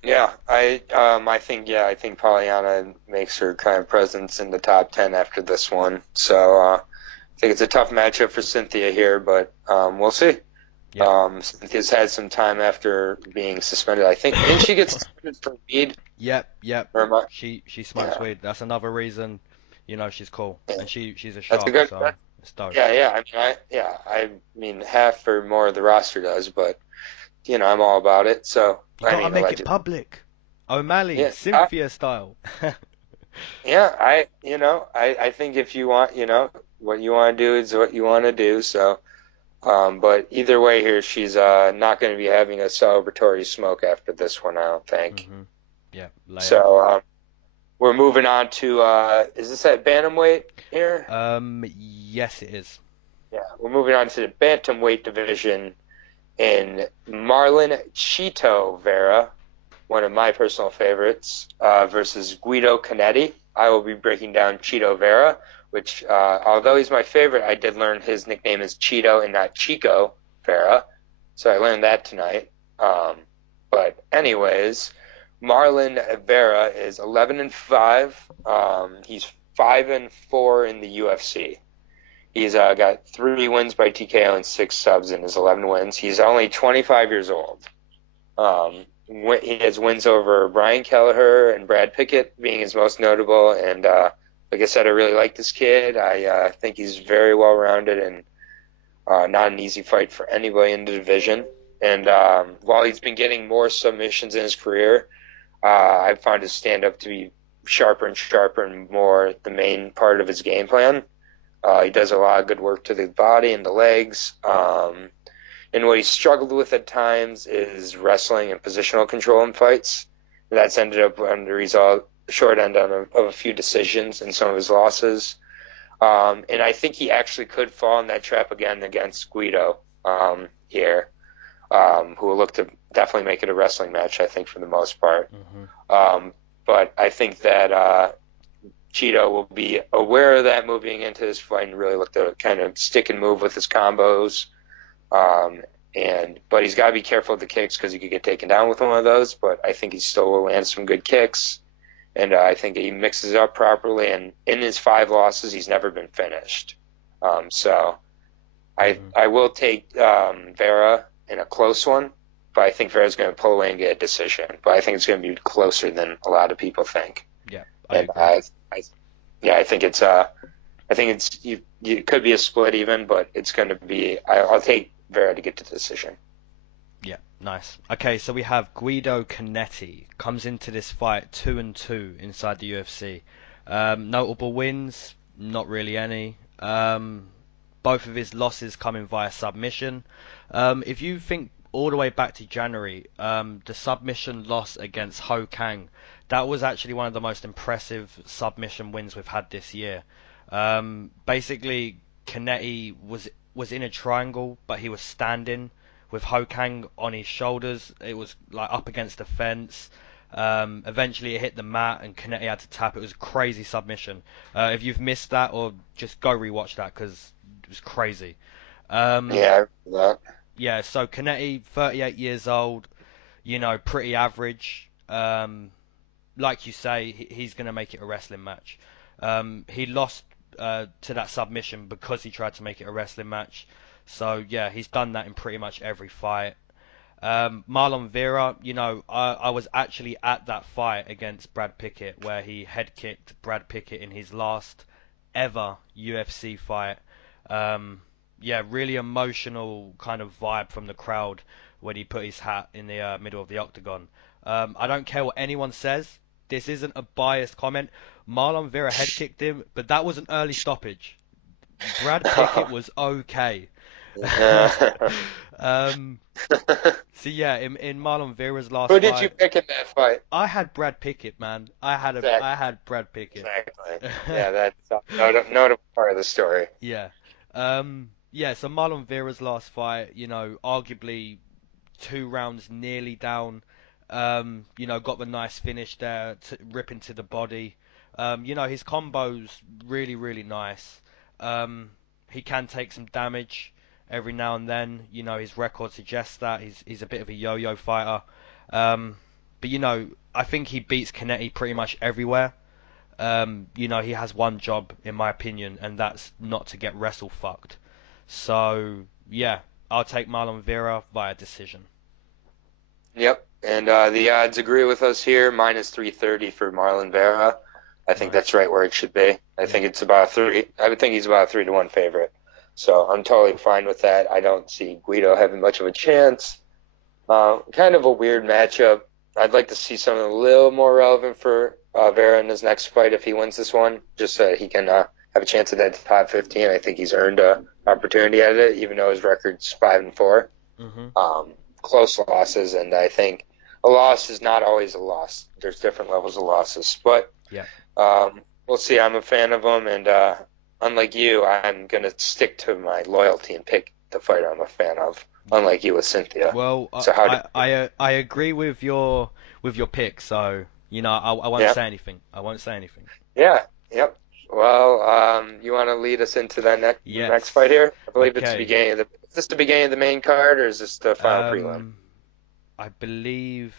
Yeah, I think Poliana makes her kind of presence in the top 10 after this one. So I think it's a tough matchup for Cynthia here, but we'll see. Yep. Cynthia's had some time after being suspended. I think didn't she get suspended for weed? Yep. She smokes Yeah. weed. That's another reason, you know, she's cool and she's a That's a shark. good. So it's dope. Yeah. I mean, half or more of the roster does, but I'm all about it. So You gotta make it public. O'Malley, yeah, Cynthia style. yeah. I think if you want, what you want to do is what you want to do. So. But either way here, she's not going to be having a celebratory smoke after this one, I don't think. Mm-hmm. Yeah. So we're moving on to, is this at bantamweight here? Yes, it is. Yeah, we're moving on to the bantamweight division in Marlon Chito Vera, one of my personal favorites, versus Guido Cannetti. I will be breaking down Chito Vera, which, although he's my favorite, I did learn his nickname is Cheeto and not Chico Vera. So I learned that tonight. But anyways, Marlon Vera is 11-5. He's 5-4 in the UFC. He's got 3 wins by TKO and 6 subs in his 11 wins. He's only 25 years old. He has wins over Brian Kelleher and Brad Pickett being his most notable, and like I said, I really like this kid. I think he's very well-rounded and not an easy fight for anybody in the division. And while he's been getting more submissions in his career, I've found his stand-up to be sharper and sharper and more the main part of his game plan. He does a lot of good work to the body and the legs. And what he's struggled with at times is wrestling and positional control in fights. That's ended up on the result short end of a few decisions in some of his losses. And I think he actually could fall in that trap again against Guido here, who will look to definitely make it a wrestling match, I think, for the most part. Mm-hmm. But I think that Cheeto will be aware of that moving into this fight and really look to kind of stick and move with his combos. But he's got to be careful with the kicks because he could get taken down with one of those. But I think he still will land some good kicks. And I think he mixes it up properly. And in his 5 losses, he's never been finished. So I will take Vera in a close one. But I think Vera's going to pull away and get a decision. But I think it's going to be closer than a lot of people think. Yeah, I think it's it could be a split even, but it's going to be. I'll take Vera to get to the decision. Yeah, nice. Okay, so we have Guido Cannetti comes into this fight 2-2 inside the UFC. Notable wins, not really any. Both of his losses coming via submission. If you think all the way back to January, the submission loss against Ho Kang, that was actually one of the most impressive submission wins we've had this year. Basically, Cannetti was in a triangle, but he was standing with Ho Kang on his shoulders. It was like up against the fence. Eventually, it hit the mat, and Cannetti had to tap. It was a crazy submission. If you've missed that, or just go rewatch that because it was crazy. Yeah, so Cannetti, 38 years old, pretty average. Like you say, he's going to make it a wrestling match. He lost to that submission because he tried to make it a wrestling match. So, yeah, he's done that in pretty much every fight. Marlon Vera, I was actually at that fight against Brad Pickett where he head kicked Brad Pickett in his last ever UFC fight. Yeah, really emotional kind of vibe from the crowd when he put his hat in the middle of the octagon. I don't care what anyone says. This isn't a biased comment. Marlon Vera head kicked him, but that was an early stoppage. Brad Pickett was okay. So yeah, in Marlon Vera's last Who fight, did you pick in that fight? I had Brad Pickett, man. I had Brad Pickett. Exactly. Yeah, that's a notable part of the story. Yeah. Yeah, so Marlon Vera's last fight, arguably 2 rounds nearly down. Got the nice finish there, rip into the body. His combo's really, really nice. He can take some damage every now and then. His record suggests that. He's a bit of a yo-yo fighter. But I think he beats Cannetti pretty much everywhere. He has one job, in my opinion, and that's not to get wrestle fucked. So, yeah, I'll take Marlon Vera via decision. Yep, and the odds agree with us here, minus 330 for Marlon Vera. I think that's right where it should be. I think it's about 3. I would think he's about a 3-1 favorite. So I'm totally fine with that. I don't see Guido having much of a chance. Kind of a weird matchup. I'd like to see something a little more relevant for Vera in his next fight if he wins this one, just so he can have a chance at that top 15. I think he's earned an opportunity at it, even though his record's 5-4. Mm-hmm. Close losses, and I think a loss is not always a loss. There's different levels of losses, but yeah. We'll see. I'm a fan of him, and unlike you, I'm going to stick to my loyalty and pick the fighter I'm a fan of, unlike you with Cynthia. Well, so I agree with your pick, so, I won't say anything. I won't say anything. Yeah, yep. Well, you want to lead us into that next fight here? I believe it's the beginning of the... Is this the beginning of the main card, or is this the final prelim? I believe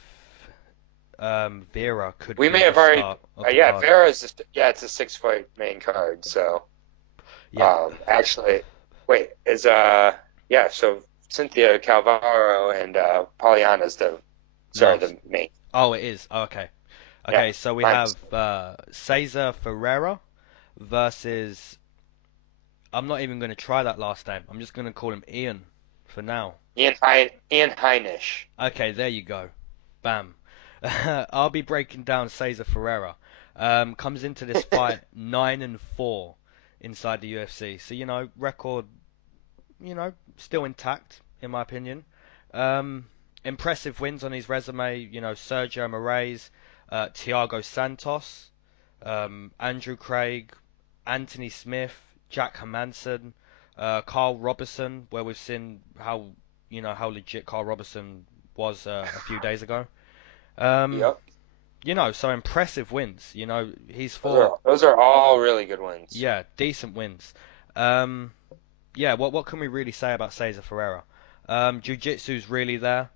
Vera could. We may have already. Vera's. It's a 6-fight main card. So. Yeah. Actually, wait. So Cynthia Calvillo and Poliana's the main. Oh, it is. Oh, okay. Okay, yeah, so we have Cezar Ferreira versus. I'm not even going to try that last name. I'm just going to call him Ian for now. Ian Heinisch. Okay, there you go. Bam. I'll be breaking down Cezar Ferreira. Comes into this fight 9-4 inside the UFC. So, record, still intact, in my opinion. Impressive wins on his resume. Sergio Moraes, Thiago Santos, Andrew Craig, Anthony Smith, Jack Hermanson, Carl Robertson, where we've seen how legit Carl Robertson was a few days ago. Yep. So impressive wins. He's fought. Those are all really good wins. Yeah, decent wins. What can we really say about Cezar Ferreira? Jiu-jitsu's really there.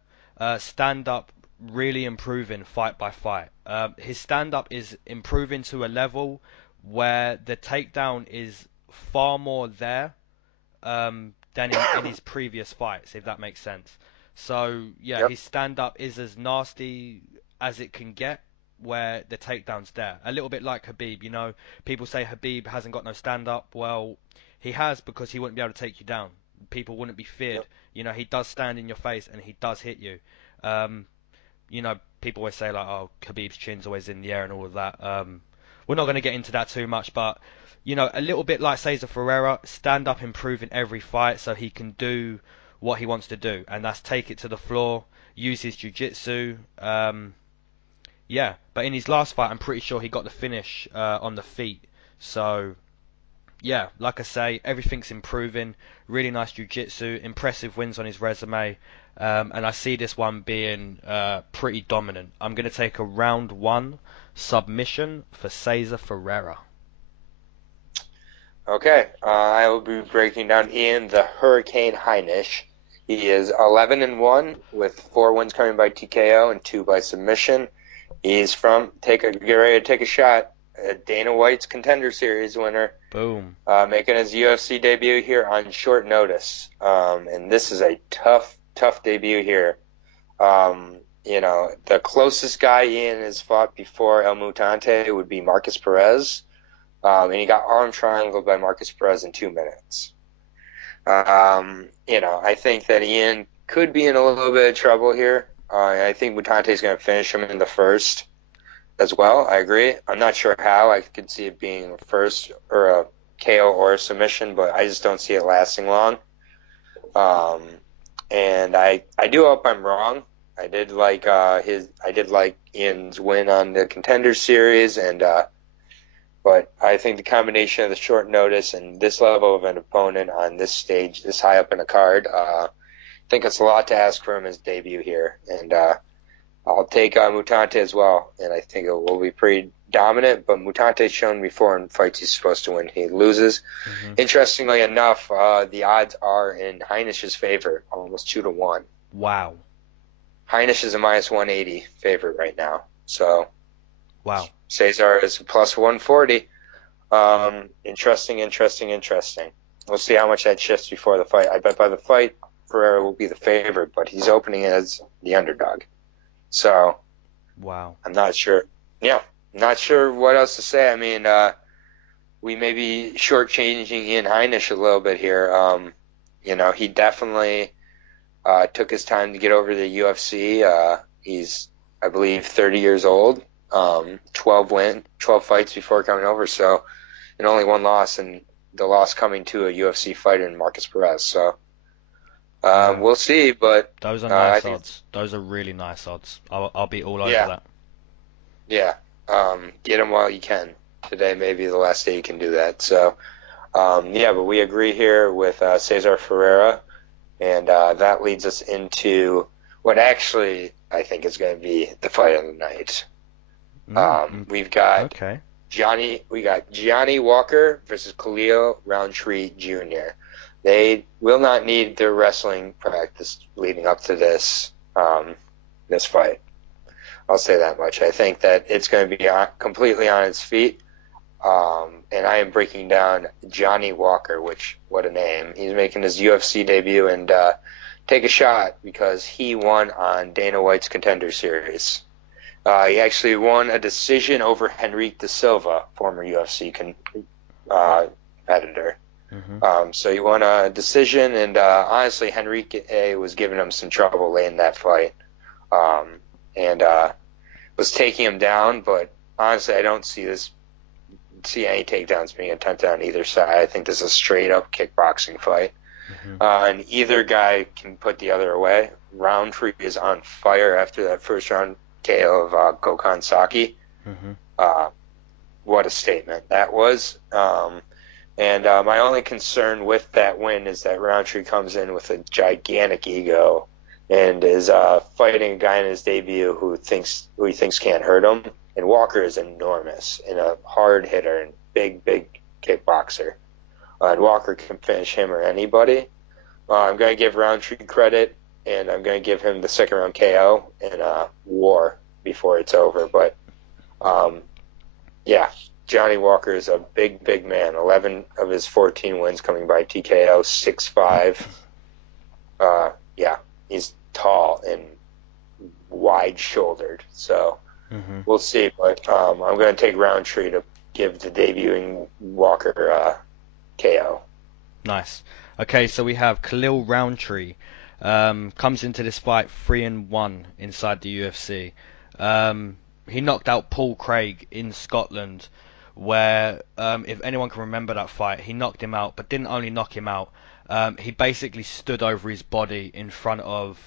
Stand-up really improving fight by fight. His stand-up is improving to a level where the takedown is far more there than in his previous fights, if that makes sense. So, His stand-up is as nasty as it can get, where the takedown's there. A little bit like Khabib, people say Khabib hasn't got no stand-up. Well, he has, because he wouldn't be able to take you down. People wouldn't be feared. Yep. He does stand in your face and he does hit you. People always say, like, oh, Khabib's chin's always in the air and all of that. We're not going to get into that too much, but a little bit like Cezar Ferreira, stand up, improving every fight so he can do what he wants to do, and that's take it to the floor, use his jiu-jitsu. But in his last fight, I'm pretty sure he got the finish on the feet. So, like I say, everything's improving. Really nice jiu-jitsu, impressive wins on his resume, and I see this one being pretty dominant. I'm going to take a round 1 submission for Cezar Ferreira. Okay, I will be breaking down Ian the Hurricane Heinisch. He is 11-1 with 4 wins coming by TKO and 2 by submission. He's get ready to take a shot. Dana White's Contender Series winner. Boom. Making his UFC debut here on short notice. And this is a tough debut here. The closest guy Ian has fought before El Mutante would be Marcus Perez. And he got arm triangled by Marcus Perez in 2 minutes. I think that Ian could be in a little bit of trouble here. I think Mutante's going to finish him in the first as well. I agree. I'm not sure how. I could see it being a first or a KO or a submission, but I just don't see it lasting long. And I do hope I'm wrong. I did like Ian's win on the Contender Series, but I think the combination of the short notice and this level of an opponent on this stage, this high up in the card, I think it's a lot to ask for him his debut here, and I'll take Mutante as well, and I think it will be pretty dominant, but Mutante's shown before in fights he's supposed to win, he loses. Mm-hmm. Interestingly enough, the odds are in Heinish's favor, almost 2-1. Wow. Heinisch is a minus 180 favorite right now, so wow. Cezar is a plus 140. Interesting. We'll see how much that shifts before the fight. I bet by the fight, Ferreira will be the favorite, but he's opening as the underdog. So, wow. I'm not sure. Yeah, not sure what else to say. I mean, we may be shortchanging Ian Heinisch a little bit here. He definitely took his time to get over to the UFC. He's, I believe, 30 years old. 12 fights before coming over. So, and only one loss, and the loss coming to a UFC fighter in Marcus Perez. So. We'll see, but those are nice odds. Those are really nice odds. I'll be all over that. Yeah, get them while you can. Today may be the last day you can do that. So, but we agree here with Cezar Ferreira, and that leads us into what actually I think is going to be the fight of the night. We've got Johnny Walker versus Khalil Roundtree Jr. They will not need their wrestling practice leading up to this fight. I'll say that much. I think that it's going to be completely on its feet. And I am breaking down Johnny Walker, what a name. He's making his UFC debut, and take a shot because he won on Dana White's Contender Series. He actually won a decision over Henrique da Silva, former UFC competitor. Mm-hmm. So he won a decision, and honestly, Henrique was giving him some trouble late in that fight, and was taking him down. But honestly, I don't see any takedowns being attempted on either side. I think this is a straight up kickboxing fight, and either guy can put the other away. Roundtree is on fire after that first round KO of Gokhan Saki. Mm-hmm. What a statement that was. And my only concern with that win is that Roundtree comes in with a gigantic ego and is fighting a guy in his debut who he thinks can't hurt him. And Walker is enormous and a hard hitter and big kickboxer. And Walker can finish him or anybody. I'm going to give Roundtree credit, and I'm going to give him the second round KO and war before it's over. But Johnny Walker is a big man. 11 of his 14 wins coming by TKO, 6'5". He's tall and wide-shouldered. So we'll see. But I'm going to take Roundtree to give the debuting Walker KO. Nice. Okay, so we have Khalil Roundtree. Comes into this fight 3-1 inside the UFC. He knocked out Paul Craig in Scotland, where, if anyone can remember that fight, he knocked him out, but didn't only knock him out, he basically stood over his body in front of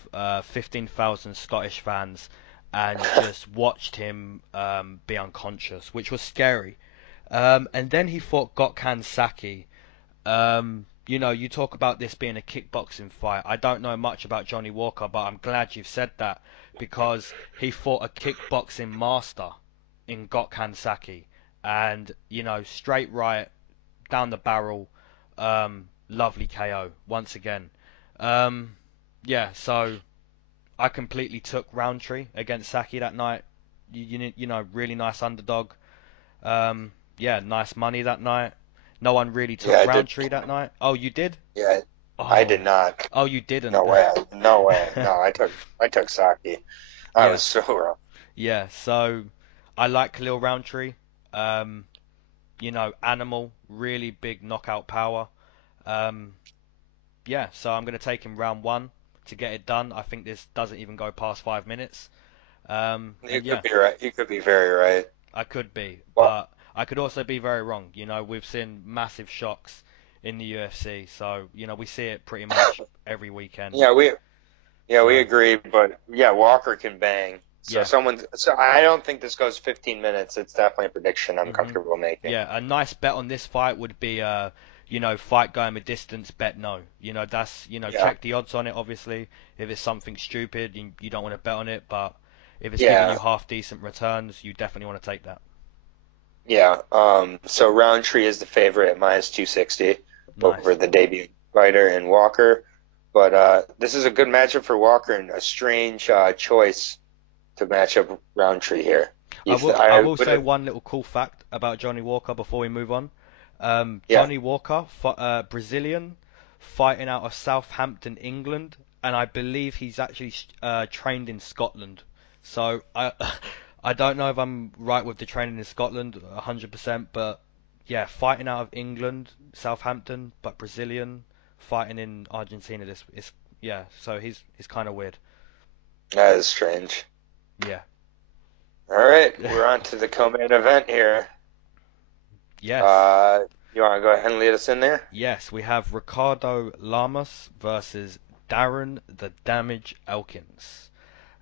15,000 Scottish fans and just watched him be unconscious, which was scary. And then he fought Gokhan Saki. You talk about this being a kickboxing fight. I don't know much about Johnny Walker, but I'm glad you've said that, because he fought a kickboxing master in Gokhan Saki. And, straight right, down the barrel, lovely KO once again. So I completely took Roundtree against Saki that night. Really nice underdog. Nice money that night. No one really took Roundtree that night. Oh, you did? Yeah, I did not. Oh, you didn't? No way. No, I took Saki. I was so wrong. Yeah, so I like Khalil Roundtree. Animal, really big knockout power. So I'm going to take him round 1 to get it done. I think this doesn't even go past 5 minutes. You could be right. You could be very right. I could be, Well, but I could also be very wrong. We've seen massive shocks in the UFC, so we see it pretty much every weekend. We agree, but Walker can bang. So Yeah. so I don't think this goes 15 minutes. It's definitely a prediction I'm comfortable making. Yeah, a nice bet on this fight would be fight going the distance, bet no. That's check the odds on it obviously. If it's something stupid, you don't want to bet on it, but if it's giving you half decent returns, you definitely want to take that. Yeah. So Roundtree is the favorite at minus 260 over the debut fighter in Walker. But this is a good matchup for Walker and a strange choice to match up Roundtree here. I will say one little cool fact about Johnny Walker before we move on. Johnny Walker, Brazilian, fighting out of Southampton, England, and I believe he's actually trained in Scotland. So I don't know if I'm right with the training in Scotland 100%, but yeah, fighting out of England, Southampton, but Brazilian, fighting in Argentina. So he's kind of weird. That is strange. Yeah. All right, we're on to the co-main event here. Yes. You want to go ahead and lead us in there? Yes, we have Ricardo Lamas versus Darren the Damage Elkins.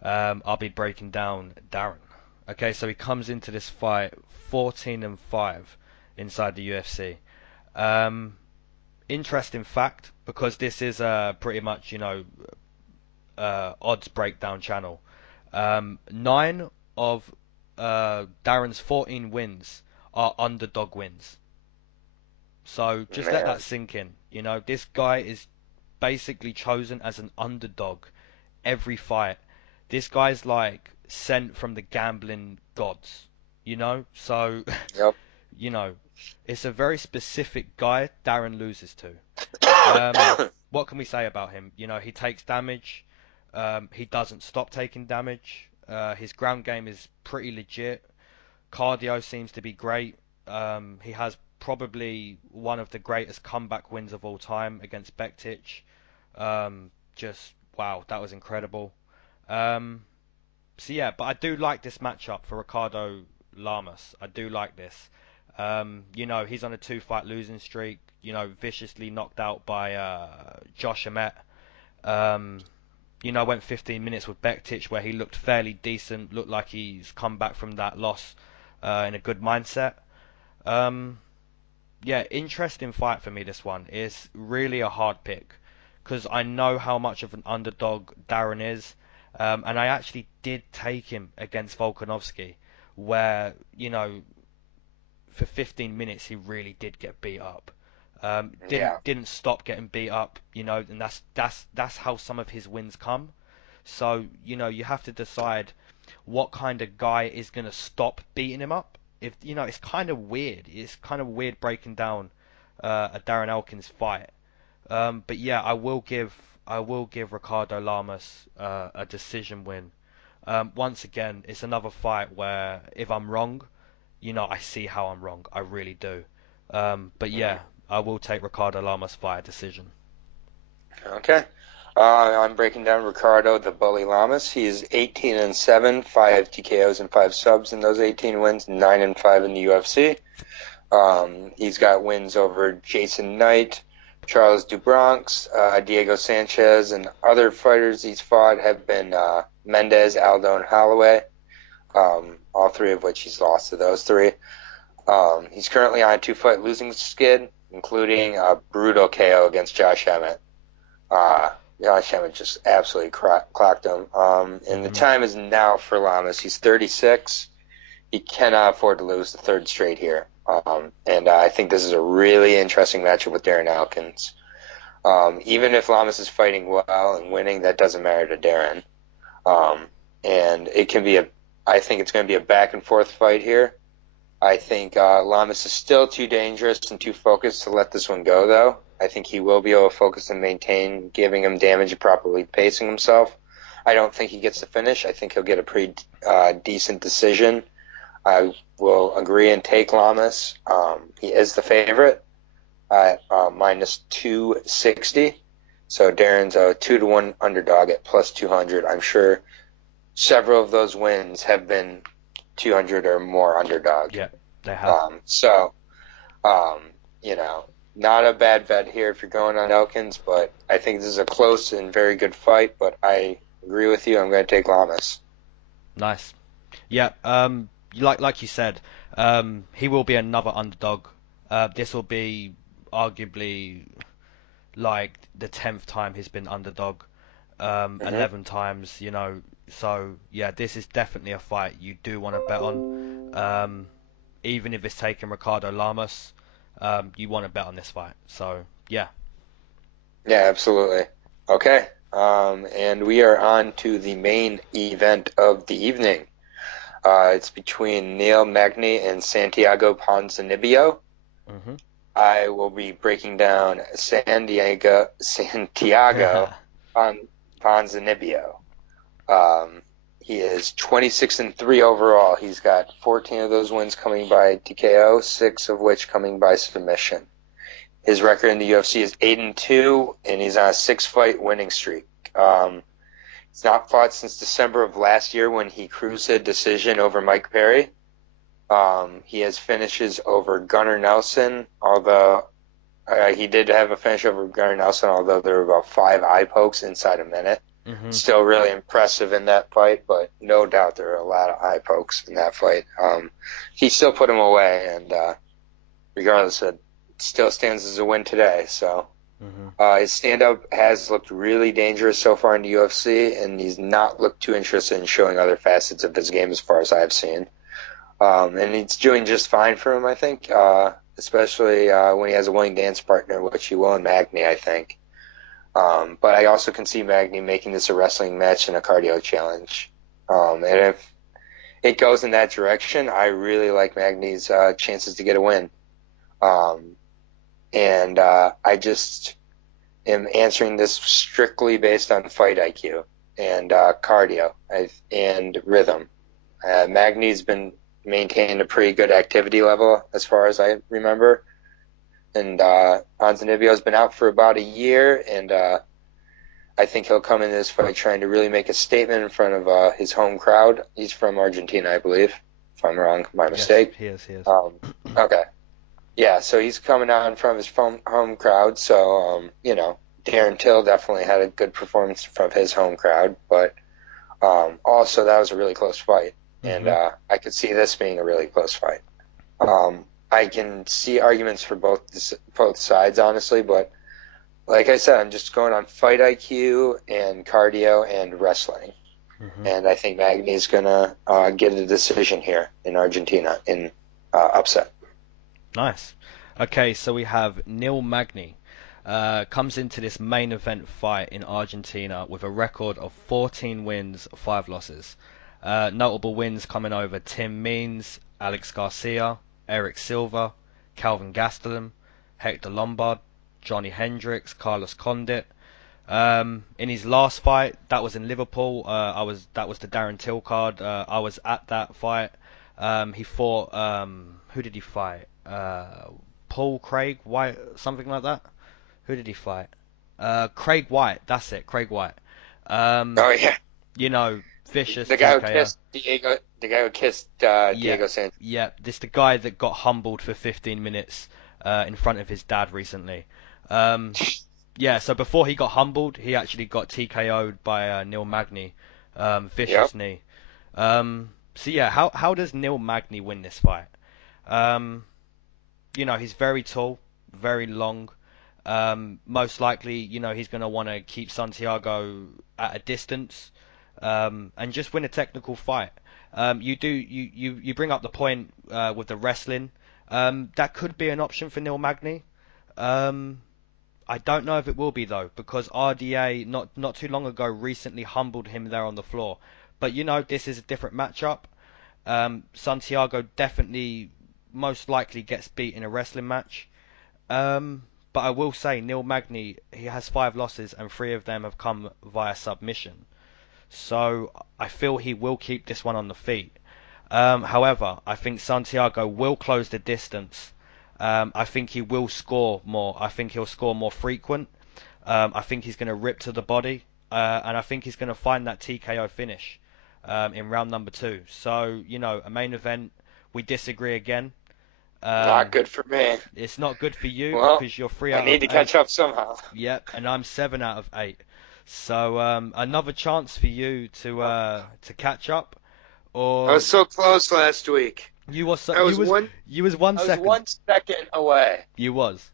I'll be breaking down Darren. Okay, so he comes into this fight 14-5 inside the UFC. Interesting fact, because this is pretty much, odds breakdown channel. 9 of Darren's 14 wins are underdog wins. So just let that sink in. This guy is basically chosen as an underdog every fight. This guy's like sent from the gambling gods, So, yep. It's a very specific guy Darren loses to. What can we say about him? He takes damage. He doesn't stop taking damage. His ground game is pretty legit. Cardio seems to be great. He has probably one of the greatest comeback wins of all time against Bektic. Just wow, that was incredible. But I do like this matchup for Ricardo Lamas. I do like this. He's on a 2-fight losing streak. Viciously knocked out by Josh Emmett. Went 15 minutes with Bektic where he looked fairly decent. Looked like he's come back from that loss in a good mindset. Interesting fight for me, this one. It's really a hard pick because I know how much of an underdog Darren is. And I actually did take him against Volkanovski where, for 15 minutes he really did get beat up. Didn't stop getting beat up, and that's how some of his wins come. So, you have to decide what kind of guy is going to stop beating him up. If it's kind of weird. It's kind of weird breaking down a Darren Elkins fight. But yeah, I will give Ricardo Lamas a decision win. Once again, it's another fight where if I'm wrong, I see how I'm wrong. I really do. But yeah, I will take Ricardo Lamas via decision. Okay. I'm breaking down Ricardo the Bully Lamas. He is 18-7, 5 TKOs and 5 subs in those 18 wins, 9-5 in the UFC. He's got wins over Jason Knight, Charles Dubronx, Diego Sanchez, and other fighters he's fought have been Mendez, Aldo, and Holloway, all 3 of which he's lost to those 3. He's currently on a 2-fight losing skid, including a brutal KO against Josh Emmett. Josh Emmett just absolutely clocked him. And the time is now for Lamas. He's 36. He cannot afford to lose the 3rd straight here. And I think this is a really interesting matchup with Darren Elkins. Even if Lamas is fighting well and winning, that doesn't matter to Darren. And it can be I think it's going to be a back and forth fight here. I think Lamas is still too dangerous and too focused to let this one go, though. I think he will be able to focus and maintain, giving him damage and properly pacing himself. I don't think he gets the finish. I think he'll get a pretty decent decision. I will agree and take Lamas. He is the favorite at minus 260. So Darren's a 2-1 underdog at plus 200. I'm sure several of those wins have been 200 or more underdog. Yeah, they have. Not a bad bet here if you're going on Elkins, but I think this is a close and very good fight. But I agree with you. I'm going to take Lamas. Nice. Yeah. Like you said, he will be another underdog. This will be arguably like the 10th time he's been underdog. 11 times, So yeah, this is definitely a fight you do want to bet on. Even if it's taking Ricardo Lamas, you want to bet on this fight. So yeah. Yeah, absolutely. Okay. And we are on to the main event of the evening. It's between Neil Magny and Santiago Ponzinibbio. Mm-hmm. I will be breaking down Santiago Ponzinibbio. He is 26-3 overall. He's got 14 of those wins coming by TKO, 6 of which coming by submission. His record in the UFC is 8-2, and he's on a 6-fight winning streak. He's not fought since December of last year when he cruised a decision over Mike Perry. He has finishes over Gunnar Nelson, although he did have a finish over Gunnar Nelson, although there were about 5 eye pokes inside a minute. Mm-hmm. Still really impressive in that fight, but no doubt there are a lot of eye pokes in that fight. He still put him away, and regardless, it still stands as a win today. So his stand-up has looked really dangerous so far in the UFC, and he's not looked too interested in showing other facets of his game as far as I've seen. And he's doing just fine for him, I think, especially when he has a willing dance partner, which he will in Magny, I think. But I also can see Magny making this a wrestling match and a cardio challenge. And if it goes in that direction, I really like Magny's chances to get a win. I just am answering this strictly based on fight IQ and cardio and rhythm. Magny's been maintained a pretty good activity level as far as I remember. And Ponzinibbio's been out for about a year, and I think he'll come in this fight trying to really make a statement in front of his home crowd. He's from Argentina, I believe. If I'm wrong, my mistake. Yes, he is. Okay. Yeah, so he's coming out in front of his home crowd. So, Darren Till definitely had a good performance from his home crowd. But also, that was a really close fight. And I could see this being a really close fight. I can see arguments for both sides, honestly, but like I said, I'm just going on fight IQ and cardio and wrestling. And I think Magny's going to get a decision here in Argentina in upset. Nice. Okay, so we have Neil Magny. Comes into this main event fight in Argentina with a record of 14 wins, 5 losses. Notable wins coming over Tim Means, Alex Garcia, Eric Silva, Calvin Gastelum, Hector Lombard, Johnny Hendricks, Carlos Condit. In his last fight, that was in Liverpool. That was the Darren Till card. I was at that fight. He fought. Who did he fight? Paul Craig White, something like that. Who did he fight? Craig White. That's it. Craig White. Oh yeah. Vicious. The guy who kissed Diego. The guy who kissed Diego Santos. Yeah, this the guy that got humbled for 15 minutes in front of his dad recently. Yeah, so before he got humbled, he actually got TKO'd by Neil Magny. Vicious knee. So yeah, how does Neil Magny win this fight? He's very tall, very long. Most likely, he's going to want to keep Santiago at a distance. And just win a technical fight. You bring up the point with the wrestling. That could be an option for Neil Magny. I don't know if it will be though, because RDA not too long ago recently humbled him there on the floor. But this is a different matchup. Santiago definitely most likely gets beat in a wrestling match. But I will say Neil Magny, he has 5 losses and 3 of them have come via submission. So I feel he will keep this one on the feet. However, I think Santiago will close the distance. I think he will score more. I think he'll score more frequent. I think he's going to rip to the body, and I think he's going to find that TKO finish in round number 2. So, a main event, we disagree again. Not good for me. It's not good for you Well, because you're 3 out I of 8. need to catch up somehow. Yep, and I'm 7 out of 8. So another chance for you to catch up. Or I was so close last week. You was I was one second away. You was.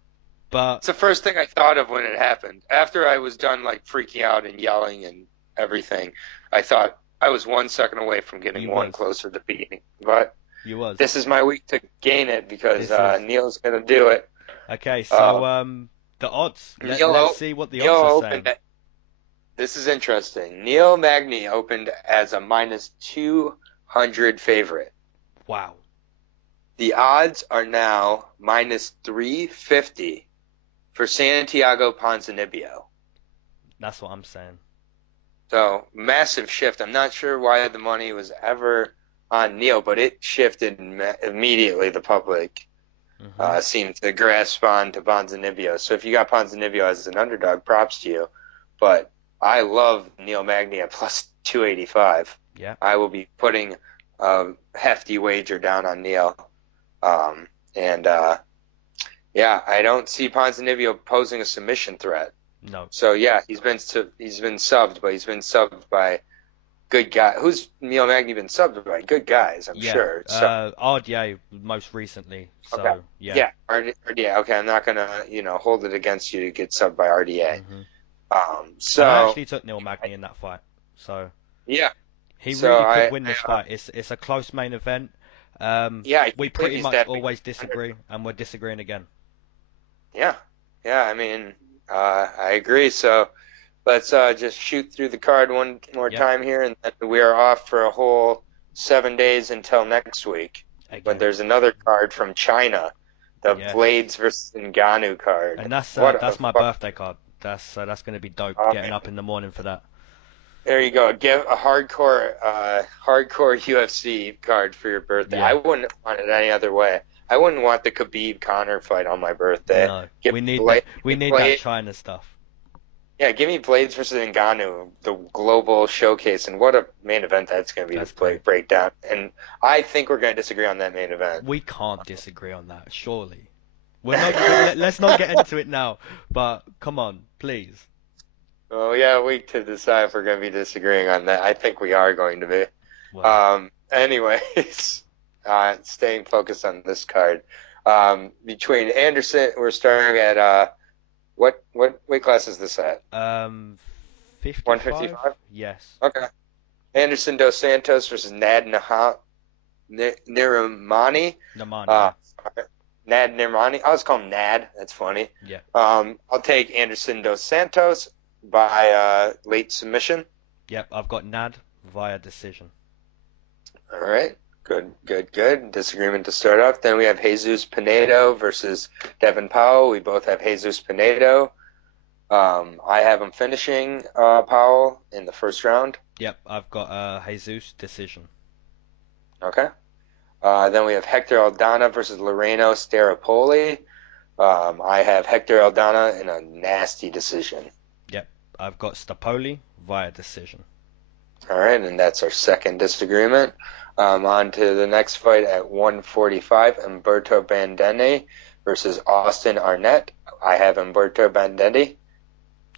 But it's the first thing I thought of when it happened. After I was done like freaking out and yelling and everything, I thought I was 1 second away from getting closer to beating. But you was. This is my week to gain it because Neil's going to do it. Okay, so the odds. Let's see what the odds are saying. This is interesting. Neil Magny opened as a -200 favorite. Wow. The odds are now -350 for Santiago Ponzinibbio. That's what I'm saying. So, massive shift. I'm not sure why the money was ever on Neil, but it shifted immediately. The public seemed to grasp on to Ponzinibbio. So if you got Ponzinibbio as an underdog, props to you. But I love Neil Magny at +285. Yeah. I will be putting a hefty wager down on Neil. I don't see Ponzinibbio posing a submission threat. No. So yeah, he's been subbed, but he's been subbed by good guy. Who's Neil Magny been subbed by? Good guys, I'm sure. So, RDA most recently. So okay. yeah. RDA. Okay, I'm not gonna hold it against you to get subbed by RDA. So I actually took Neil Magny in that fight. So yeah, he really could win this fight. It's a close main event. We pretty much always disagree, and we're disagreeing again. Yeah. I mean, I agree. So let's just shoot through the card one more time here, and then we are off for a whole 7 days until next week. Again. But there's another card from China, the Blades versus Ngannou card, and that's my birthday card. That's going to be dope. Getting up in the morning for that. There you go. Give a hardcore UFC card for your birthday. Yeah. I wouldn't want it any other way. I wouldn't want the Khabib Conor fight on my birthday. No, we need that China stuff. Yeah, give me Blades versus Ngannou, the global showcase, and what a main event that's going to be to break down. And I think we're going to disagree on that main event. We can't disagree on that, surely. We're not. Let's not get into it now. But come on, please. Oh yeah, a week to decide if we're going to be disagreeing on that. I think we are going to be. Wow. Anyways, staying focused on this card. Between Anderson, we're starting at what weight class is this at? 55. 155. Yes. Okay. Anderson dos Santos versus Narimani. Nad Narimani. I always call him Nad. That's funny. Yeah. I'll take Anderson dos Santos by late submission. Yep, I've got Nad via decision. All right. Good. Disagreement to start off. Then we have Jesus Pinedo versus Devin Powell. We both have Jesus Pinedo. I have him finishing Powell in the first round. Yep, I've got Jesus decision. Okay. Then we have Hector Aldana versus Laureano Strapoli. I have Hector Aldana in a nasty decision. Yep, I've got Strapoli via decision. All right, and that's our second disagreement. On to the next fight at 145, Humberto Bandenay versus Austin Arnett. I have Humberto Bandenay.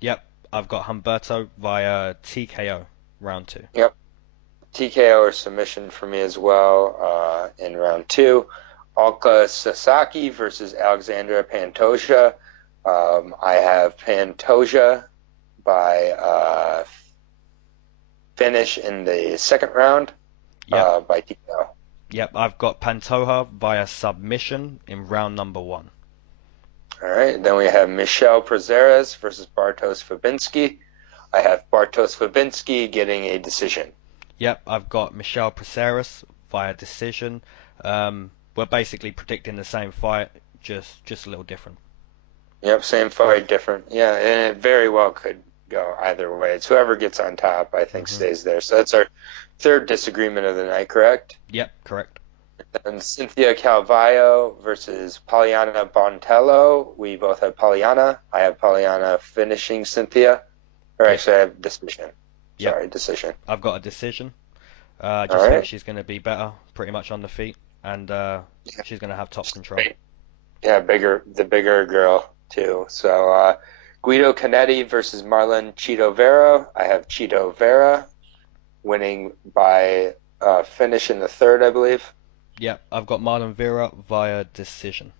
Yep, I've got Humberto via TKO, round 2. Yep. TKO or submission for me as well in round 2. Ulka Sasaki versus Alexandre Pantoja. I have Pantoja by finish in the second round by TKO. Yep, I've got Pantoja via submission in round number 1. All right, then we have Michel Prazeres versus Bartosz Fabinski. I have Bartosz Fabinski getting a decision. Yep, I've got Michel Prazeres via decision. We're basically predicting the same fight, just a little different. Yep, same fight, different. Yeah, and it very well could go either way. It's whoever gets on top, I think, stays there. So that's our third disagreement of the night, correct? Yep, correct. And Cynthia Calvillo versus Poliana Botelho. We both have Poliana. I have Poliana finishing Cynthia. Or actually, I have decision. Sorry, decision. I've got a decision. I just think she's going to be better pretty much on the feet. And she's going to have top control. Yeah, the bigger girl, too. So, Guido Cannetti versus Marlon Cheeto Vera. I have Cheeto Vera winning by finish in the third, I believe. Yeah, I've got Marlon Vera via decision.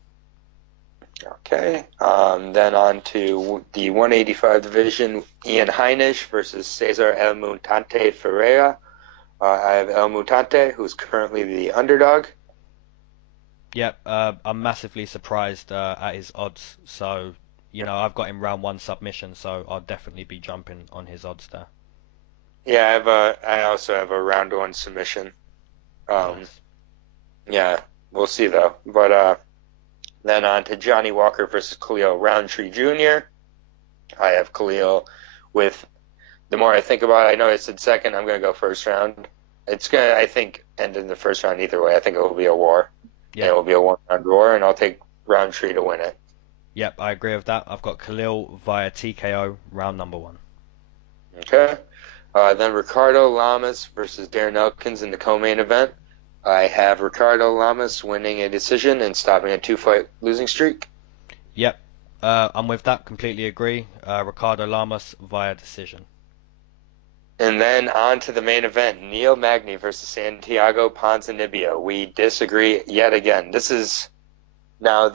Okay. Then on to the 185 division, Ian Heinisch versus Cezar El Mutante Ferreira. I have El Mutante, who's currently the underdog. Yep, I'm massively surprised at his odds. So, I've got him round 1 submission, so I'll definitely be jumping on his odds there. Yeah, I also have a round 1 submission. Nice. Yeah, we'll see though. But then on to Johnny Walker versus Khalil Roundtree Jr. I have Khalil with, the more I think about it, I know I said second, I'm going to go first round. It's going to, I think, end in the first round either way. I think it will be a war. Yeah. It will be a 1-round war, and I'll take Roundtree to win it. Yep, I agree with that. I've got Khalil via TKO, round number 1. Okay. Then Ricardo Lamas versus Darren Elkins in the co-main event. I have Ricardo Lamas winning a decision and stopping a 2-fight losing streak. Yep, I'm with that. Completely agree. Ricardo Lamas via decision. And then on to the main event, Neil Magny versus Santiago Ponzinibbio. We disagree yet again. This is now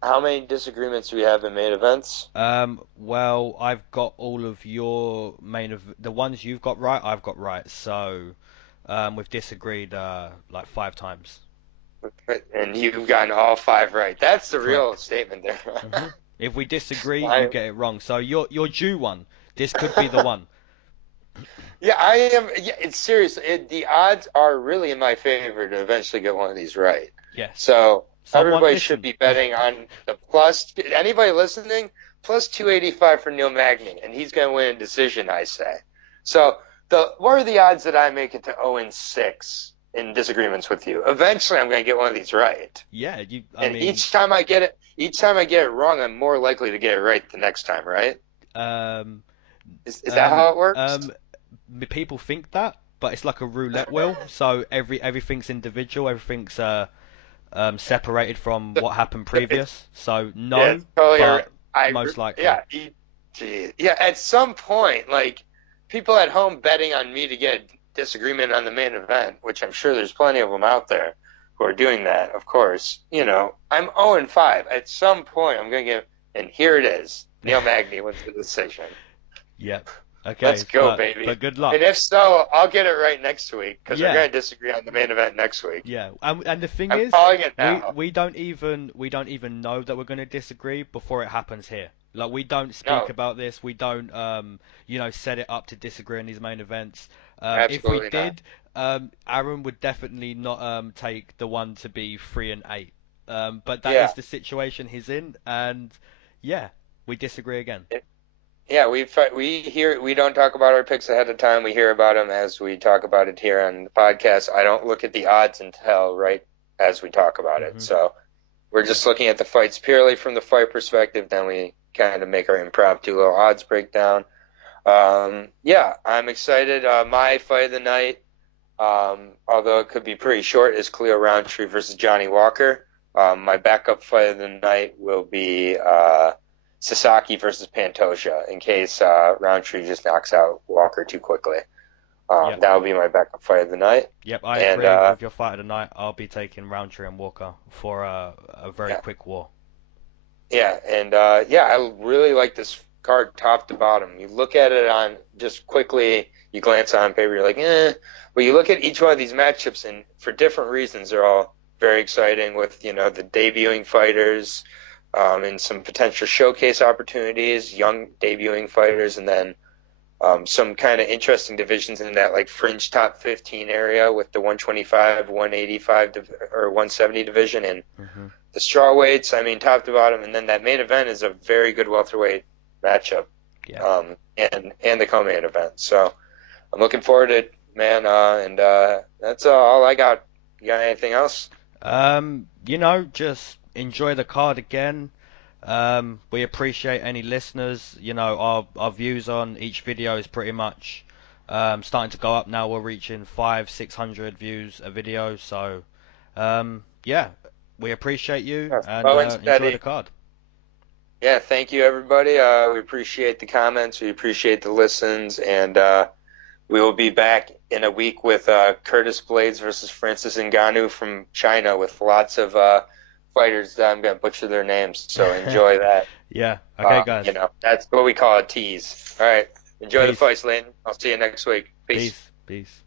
how many disagreements do we have in main events? Well, I've got all of your the ones you've got right, I've got right. So, we've disagreed like 5 times. And you've gotten all 5 right. That's the real statement there. Mm-hmm. If we disagree, you get it wrong. So you're due one. This could be the one. Yeah, I am. Yeah, it's serious. The odds are really in my favor to eventually get one of these right. Yes. So everybody should be betting on the plus. Anybody listening? Plus 285 for Neil Magny, and he's going to win a decision, I say. So what are the odds that I make it to 0-6 in disagreements with you? Eventually, I'm going to get one of these right. Yeah, I mean, each time I get it wrong, I'm more likely to get it right the next time, right? Is that how it works? People think that, but it's like a roulette wheel. So everything's individual. Everything's separated from what happened previous. So no, totally but most likely. Yeah. At some point, like people at home betting on me to get a disagreement on the main event, which I'm sure there's plenty of them out there who are doing that. Of course, I'm 0-5. At some point, I'm gonna get, and here it is. Neil Magny wins the decision. Yep. Okay. Let's go, baby. But good luck. And if so, I'll get it right next week because we're gonna disagree on the main event next week. Yeah. And the thing is, calling it now. we don't even know that we're gonna disagree before it happens here. Like we don't speak about this. We don't set it up to disagree on these main events. If we did, Aaron would definitely not take the one to be 3-8. But that is the situation he's in, and we disagree again. Yeah, we don't talk about our picks ahead of time. We hear about them as we talk about it here on the podcast. I don't look at the odds until right as we talk about it. So we're just looking at the fights purely from the fight perspective. Then we kind of make our impromptu little odds breakdown. I'm excited. My fight of the night, although it could be pretty short, is Khalil Roundtree versus Johnny Walker. My backup fight of the night will be Sasaki versus Pantoja, in case Roundtree just knocks out Walker too quickly. That will be my backup fight of the night. Yep, I agree with your fight of the night. I'll be taking Roundtree and Walker for a very quick war. Yeah, and I really like this card top to bottom. You look at it on just quickly, you glance on paper, you're like, But you look at each one of these matchups, and for different reasons, they're all very exciting with, the debuting fighters, and some potential showcase opportunities, young debuting fighters, and then some kind of interesting divisions in that like fringe top 15 area with the 125, 185, or 170 division and the strawweights. I mean, top to bottom, and then that main event is a very good welterweight matchup, and the co-main event. So I'm looking forward to it, man. And that's all I got You got anything else? Just enjoy the card again. We appreciate any listeners. Our views on each video is pretty much starting to go up now. We're reaching 500-600 views a video. So, we appreciate you and enjoy the card. Yeah, thank you, everybody. We appreciate the comments. We appreciate the listens. And we will be back in a week with Curtis Blades versus Francis Ngannou from China with lots of fighters. I'm going to butcher their names, so enjoy that. Yeah, okay, guys. That's what we call a tease. All right, enjoy the fights, Layton. I'll see you next week. Peace. Peace.